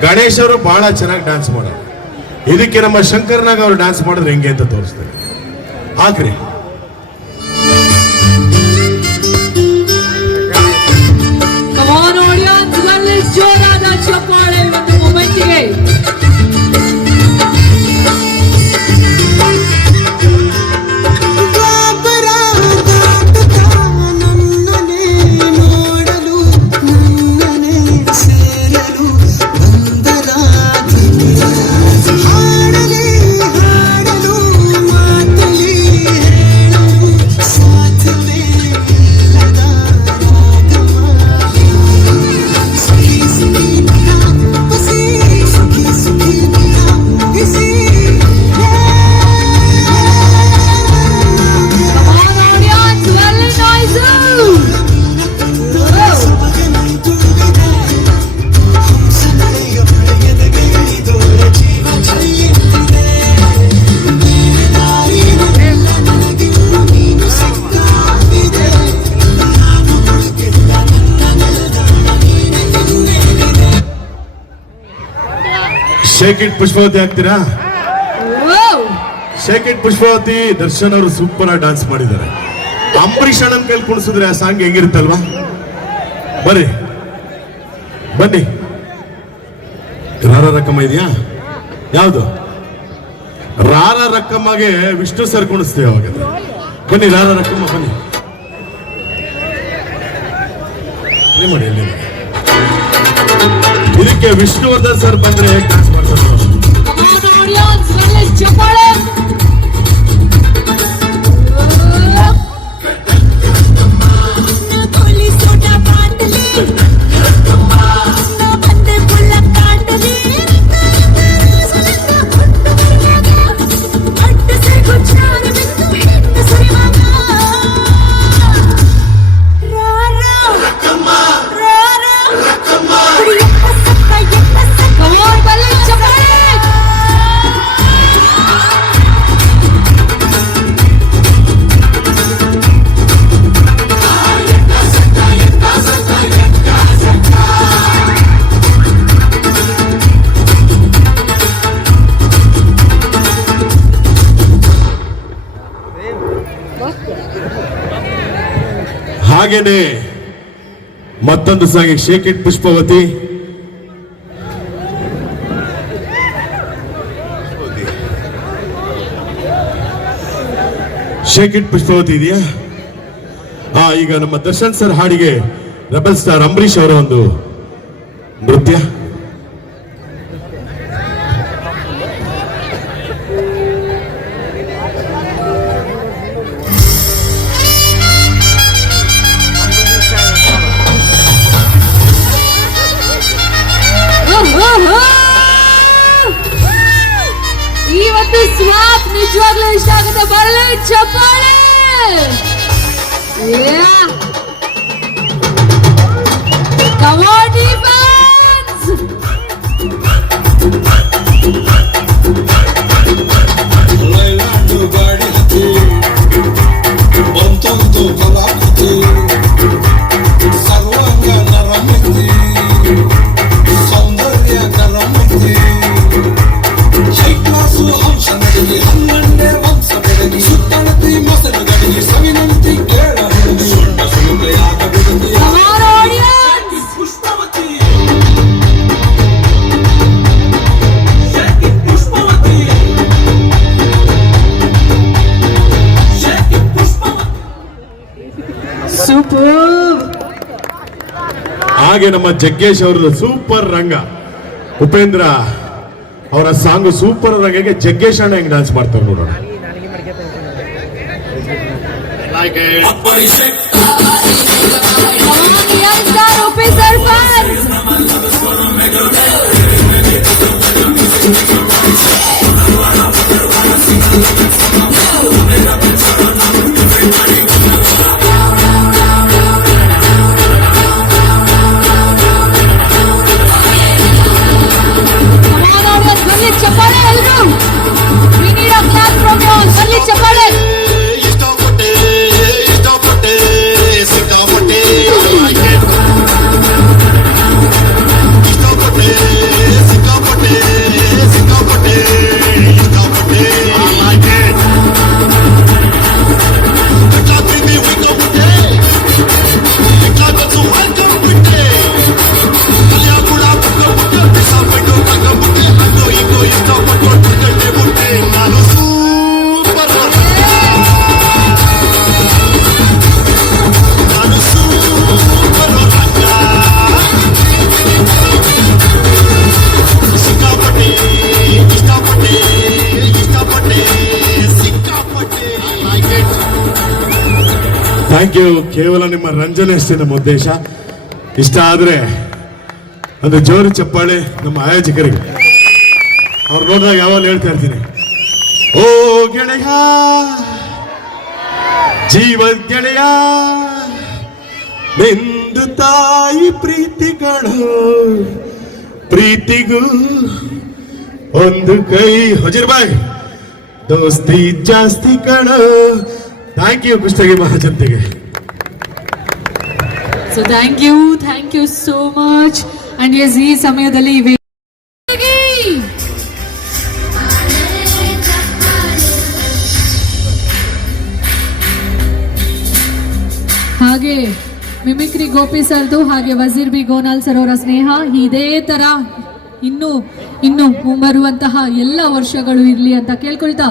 ಗಣೇಶ್ ಅವರು ಬಹಳ ಚೆನ್ನಾಗಿ ಡ್ಯಾನ್ಸ್ ಮಾಡೋರು. ಇದಕ್ಕೆ ನಮ್ಮ ಶಂಕರ್ನಾಗ್ ಅವ್ರು ಡ್ಯಾನ್ಸ್ ಮಾಡಿದ್ರೆ ಹೆಂಗೆ ಅಂತ ತೋರಿಸ್ತಾರೆ. ಹಾಕ್ರಿ. Come on audience, ಒಳ್ಳೆ ಜೋರಾದ ಚಪ್ಪಾಳೆ ಒಂದು ಮೊಮೆಂಟ್ಗೆ. ಶೇಕ್ ಇಟ್ ಪುಷ್ಪವತಿ ಹಾಕ್ತೀರಾ? Wow! Shake it Pushpavati Darshan ಅವರು ಸೂಪರ್ ಆಗಿ ಡ್ಯಾನ್ಸ್ ಮಾಡಿದ್ದಾರೆ. ಅಂಬರೀಷ್ ಅಣ್ಣನ ಕೈಲಿ ಕುಣಿಸಿದ್ರೆ ಆ ಸಾಂಗ್ ಹೆಂಗಿರುತ್ತಲ್ವಾ? ಬರ್ರಿ ಬನ್ನಿ. ರಾರ ರಕ್ಕಮ್ಮ ಇದೆಯಾ? ಯಾವುದು? ರಾರ ರಕ್ಕಮ್ಮಗೆ ವಿಷ್ಣು ಸರ್ ಕುಣಿಸ್ತೇವೆ ಅವಾಗ. ಬನ್ನಿ ರಾರ ರಕ್ಕಮ್ಮ ಬನ್ನಿ. ಏನ್ ಮಾಡಿ ಅಲ್ಲಿ ಇದಕ್ಕೆ ವಿಷ್ಣುವರ್ಧನ್ ಸರ್ ಬಂದ್ರೆ ಹೇಗೆ ಡ್ಯಾನ್ಸ್ ಮಾಡ್ತಾರೆ? Come on audience, ಒಳ್ಳೆ ಚಪ್ಪಾಳೆ. Come on, ಒಳ್ಳೆ ಚಪ್ಪಾಳೆ. ಹಾಗೇನೆ ಮತ್ತೊಂದು song shake it Pushpavati. Shake it Pushpavati ಇದೆಯಾ? ಈಗ ನಮ್ಮ ದರ್ಶನ್ ಸರ್ ಹಾಡಿಗೆ ರೆಬಲ್ ಸ್ಟಾರ್ ಅಂಬರೀಷ್ ಅವರ ಒಂದು ನೃತ್ಯ. ಇವತ್ತು ಸ್ವಾಪ್ ನಿಜವಾಗ್ಲೂ ಇಷ್ಟ ಆಗುತ್ತೆ. ಬರಲಿ ಚಪ್ಪಾಳೆ. Come on defense. ಲೈಲಾಂಡು ಗಾಡಿ ಹತ್ತಿ ಬಂತೊಂದು ಕಲಾಕೃತಿ ಸರ್ವಾಂಗ ನರಮಿತಿ ಸೌಂದರ್ಯ ಕರಮಿತಿ ಹೈಕ್ಲಾಸು ಹಂಸ ನಡಿಗೆ ಹನ್ನೊಂದೇ ವಂಶ ಬೆಳಗಿ ಸುತ್ತಳತಿ ಮೊಸರು ಗಡಿಗೆ ಸವಿನಂತಿ ಕೇಳ ಹುಡುಗಿ ಸುಣ್ಣ ಸುಳ್ಳೆಯಾಗ ಬಿಡುತ್ತಿ Come on audience. Pushpavati Pushpavati Superb. ಹಾಗೆ ನಮ್ಮ ಜಗ್ಗೇಶ್ ಅವರದ್ದು ಸೂಪರ್ ರಂಗ, ಉಪೇಂದ್ರ ಅವರ ಸಾಂಗ್ ಸೂಪರ್ ರಂಗಕ್ಕೆ ಜಗ್ಗೇಶ್ ಅಣ್ಣ ಹೆಂಗ್ ಡ್ಯಾನ್ಸ್ ಮಾಡ್ತಾರೆ ನೋಡೋಣ. ಅಪ್ಪಳಿಸೆ Come on young star, Upi sir fans. Thank you. ಕೇವಲ ನಿಮ್ಮ ರಂಜನೆ ಅಷ್ಟೇ ನಮ್ಮ ಉದ್ದೇಶ. ಇಷ್ಟ ಆದ್ರೆ ಅದು ಜೋರು ಚಪ್ಪಾಳೆ ನಮ್ಮ ಆಯೋಜಕರಿಗೆ. ಅವ್ರು ನೋಡಿದಾಗ ಯಾವಾಗ ಹೇಳ್ತಾ ಇರ್ತೀನಿ, ಓ ಗೆಳೆಯ, ಜೀವದ ಗೆಳೆಯ, ನಿಂದು ತಾಯಿ ಪ್ರೀತಿಗಳು, ಪ್ರೀತಿಗೂ ಒಂದು ಕೈ. ಹಜೀರ್ ಬಾಯ್, ದೋಸ್ತಿ ಜಾಸ್ತಿ ಕಣೋ. ಥ್ಯಾಂಕ್ ಯು ಕುಷ್ಟಗಿ ಮಹಾಜನತೆಗೆ. So thank you so much. And yes, ಈ ಸಮಯದಲ್ಲಿ ಹಾಗೆ ಮಿಮಿಕ್ರಿ ಗೋಪಿ ಸರ್ದು, ಹಾಗೆ ವಜೀರ್ ಬಿ ಗೋನಾಲ್ ಸರ್ ಅವರ ಸ್ನೇಹ ಇದೇ ತರ ಇನ್ನು ಮುಂಬರುವಂತಹ ಎಲ್ಲ ವರ್ಷಗಳು ಇರಲಿ ಅಂತ ಕೇಳ್ಕೊಳ್ತಾ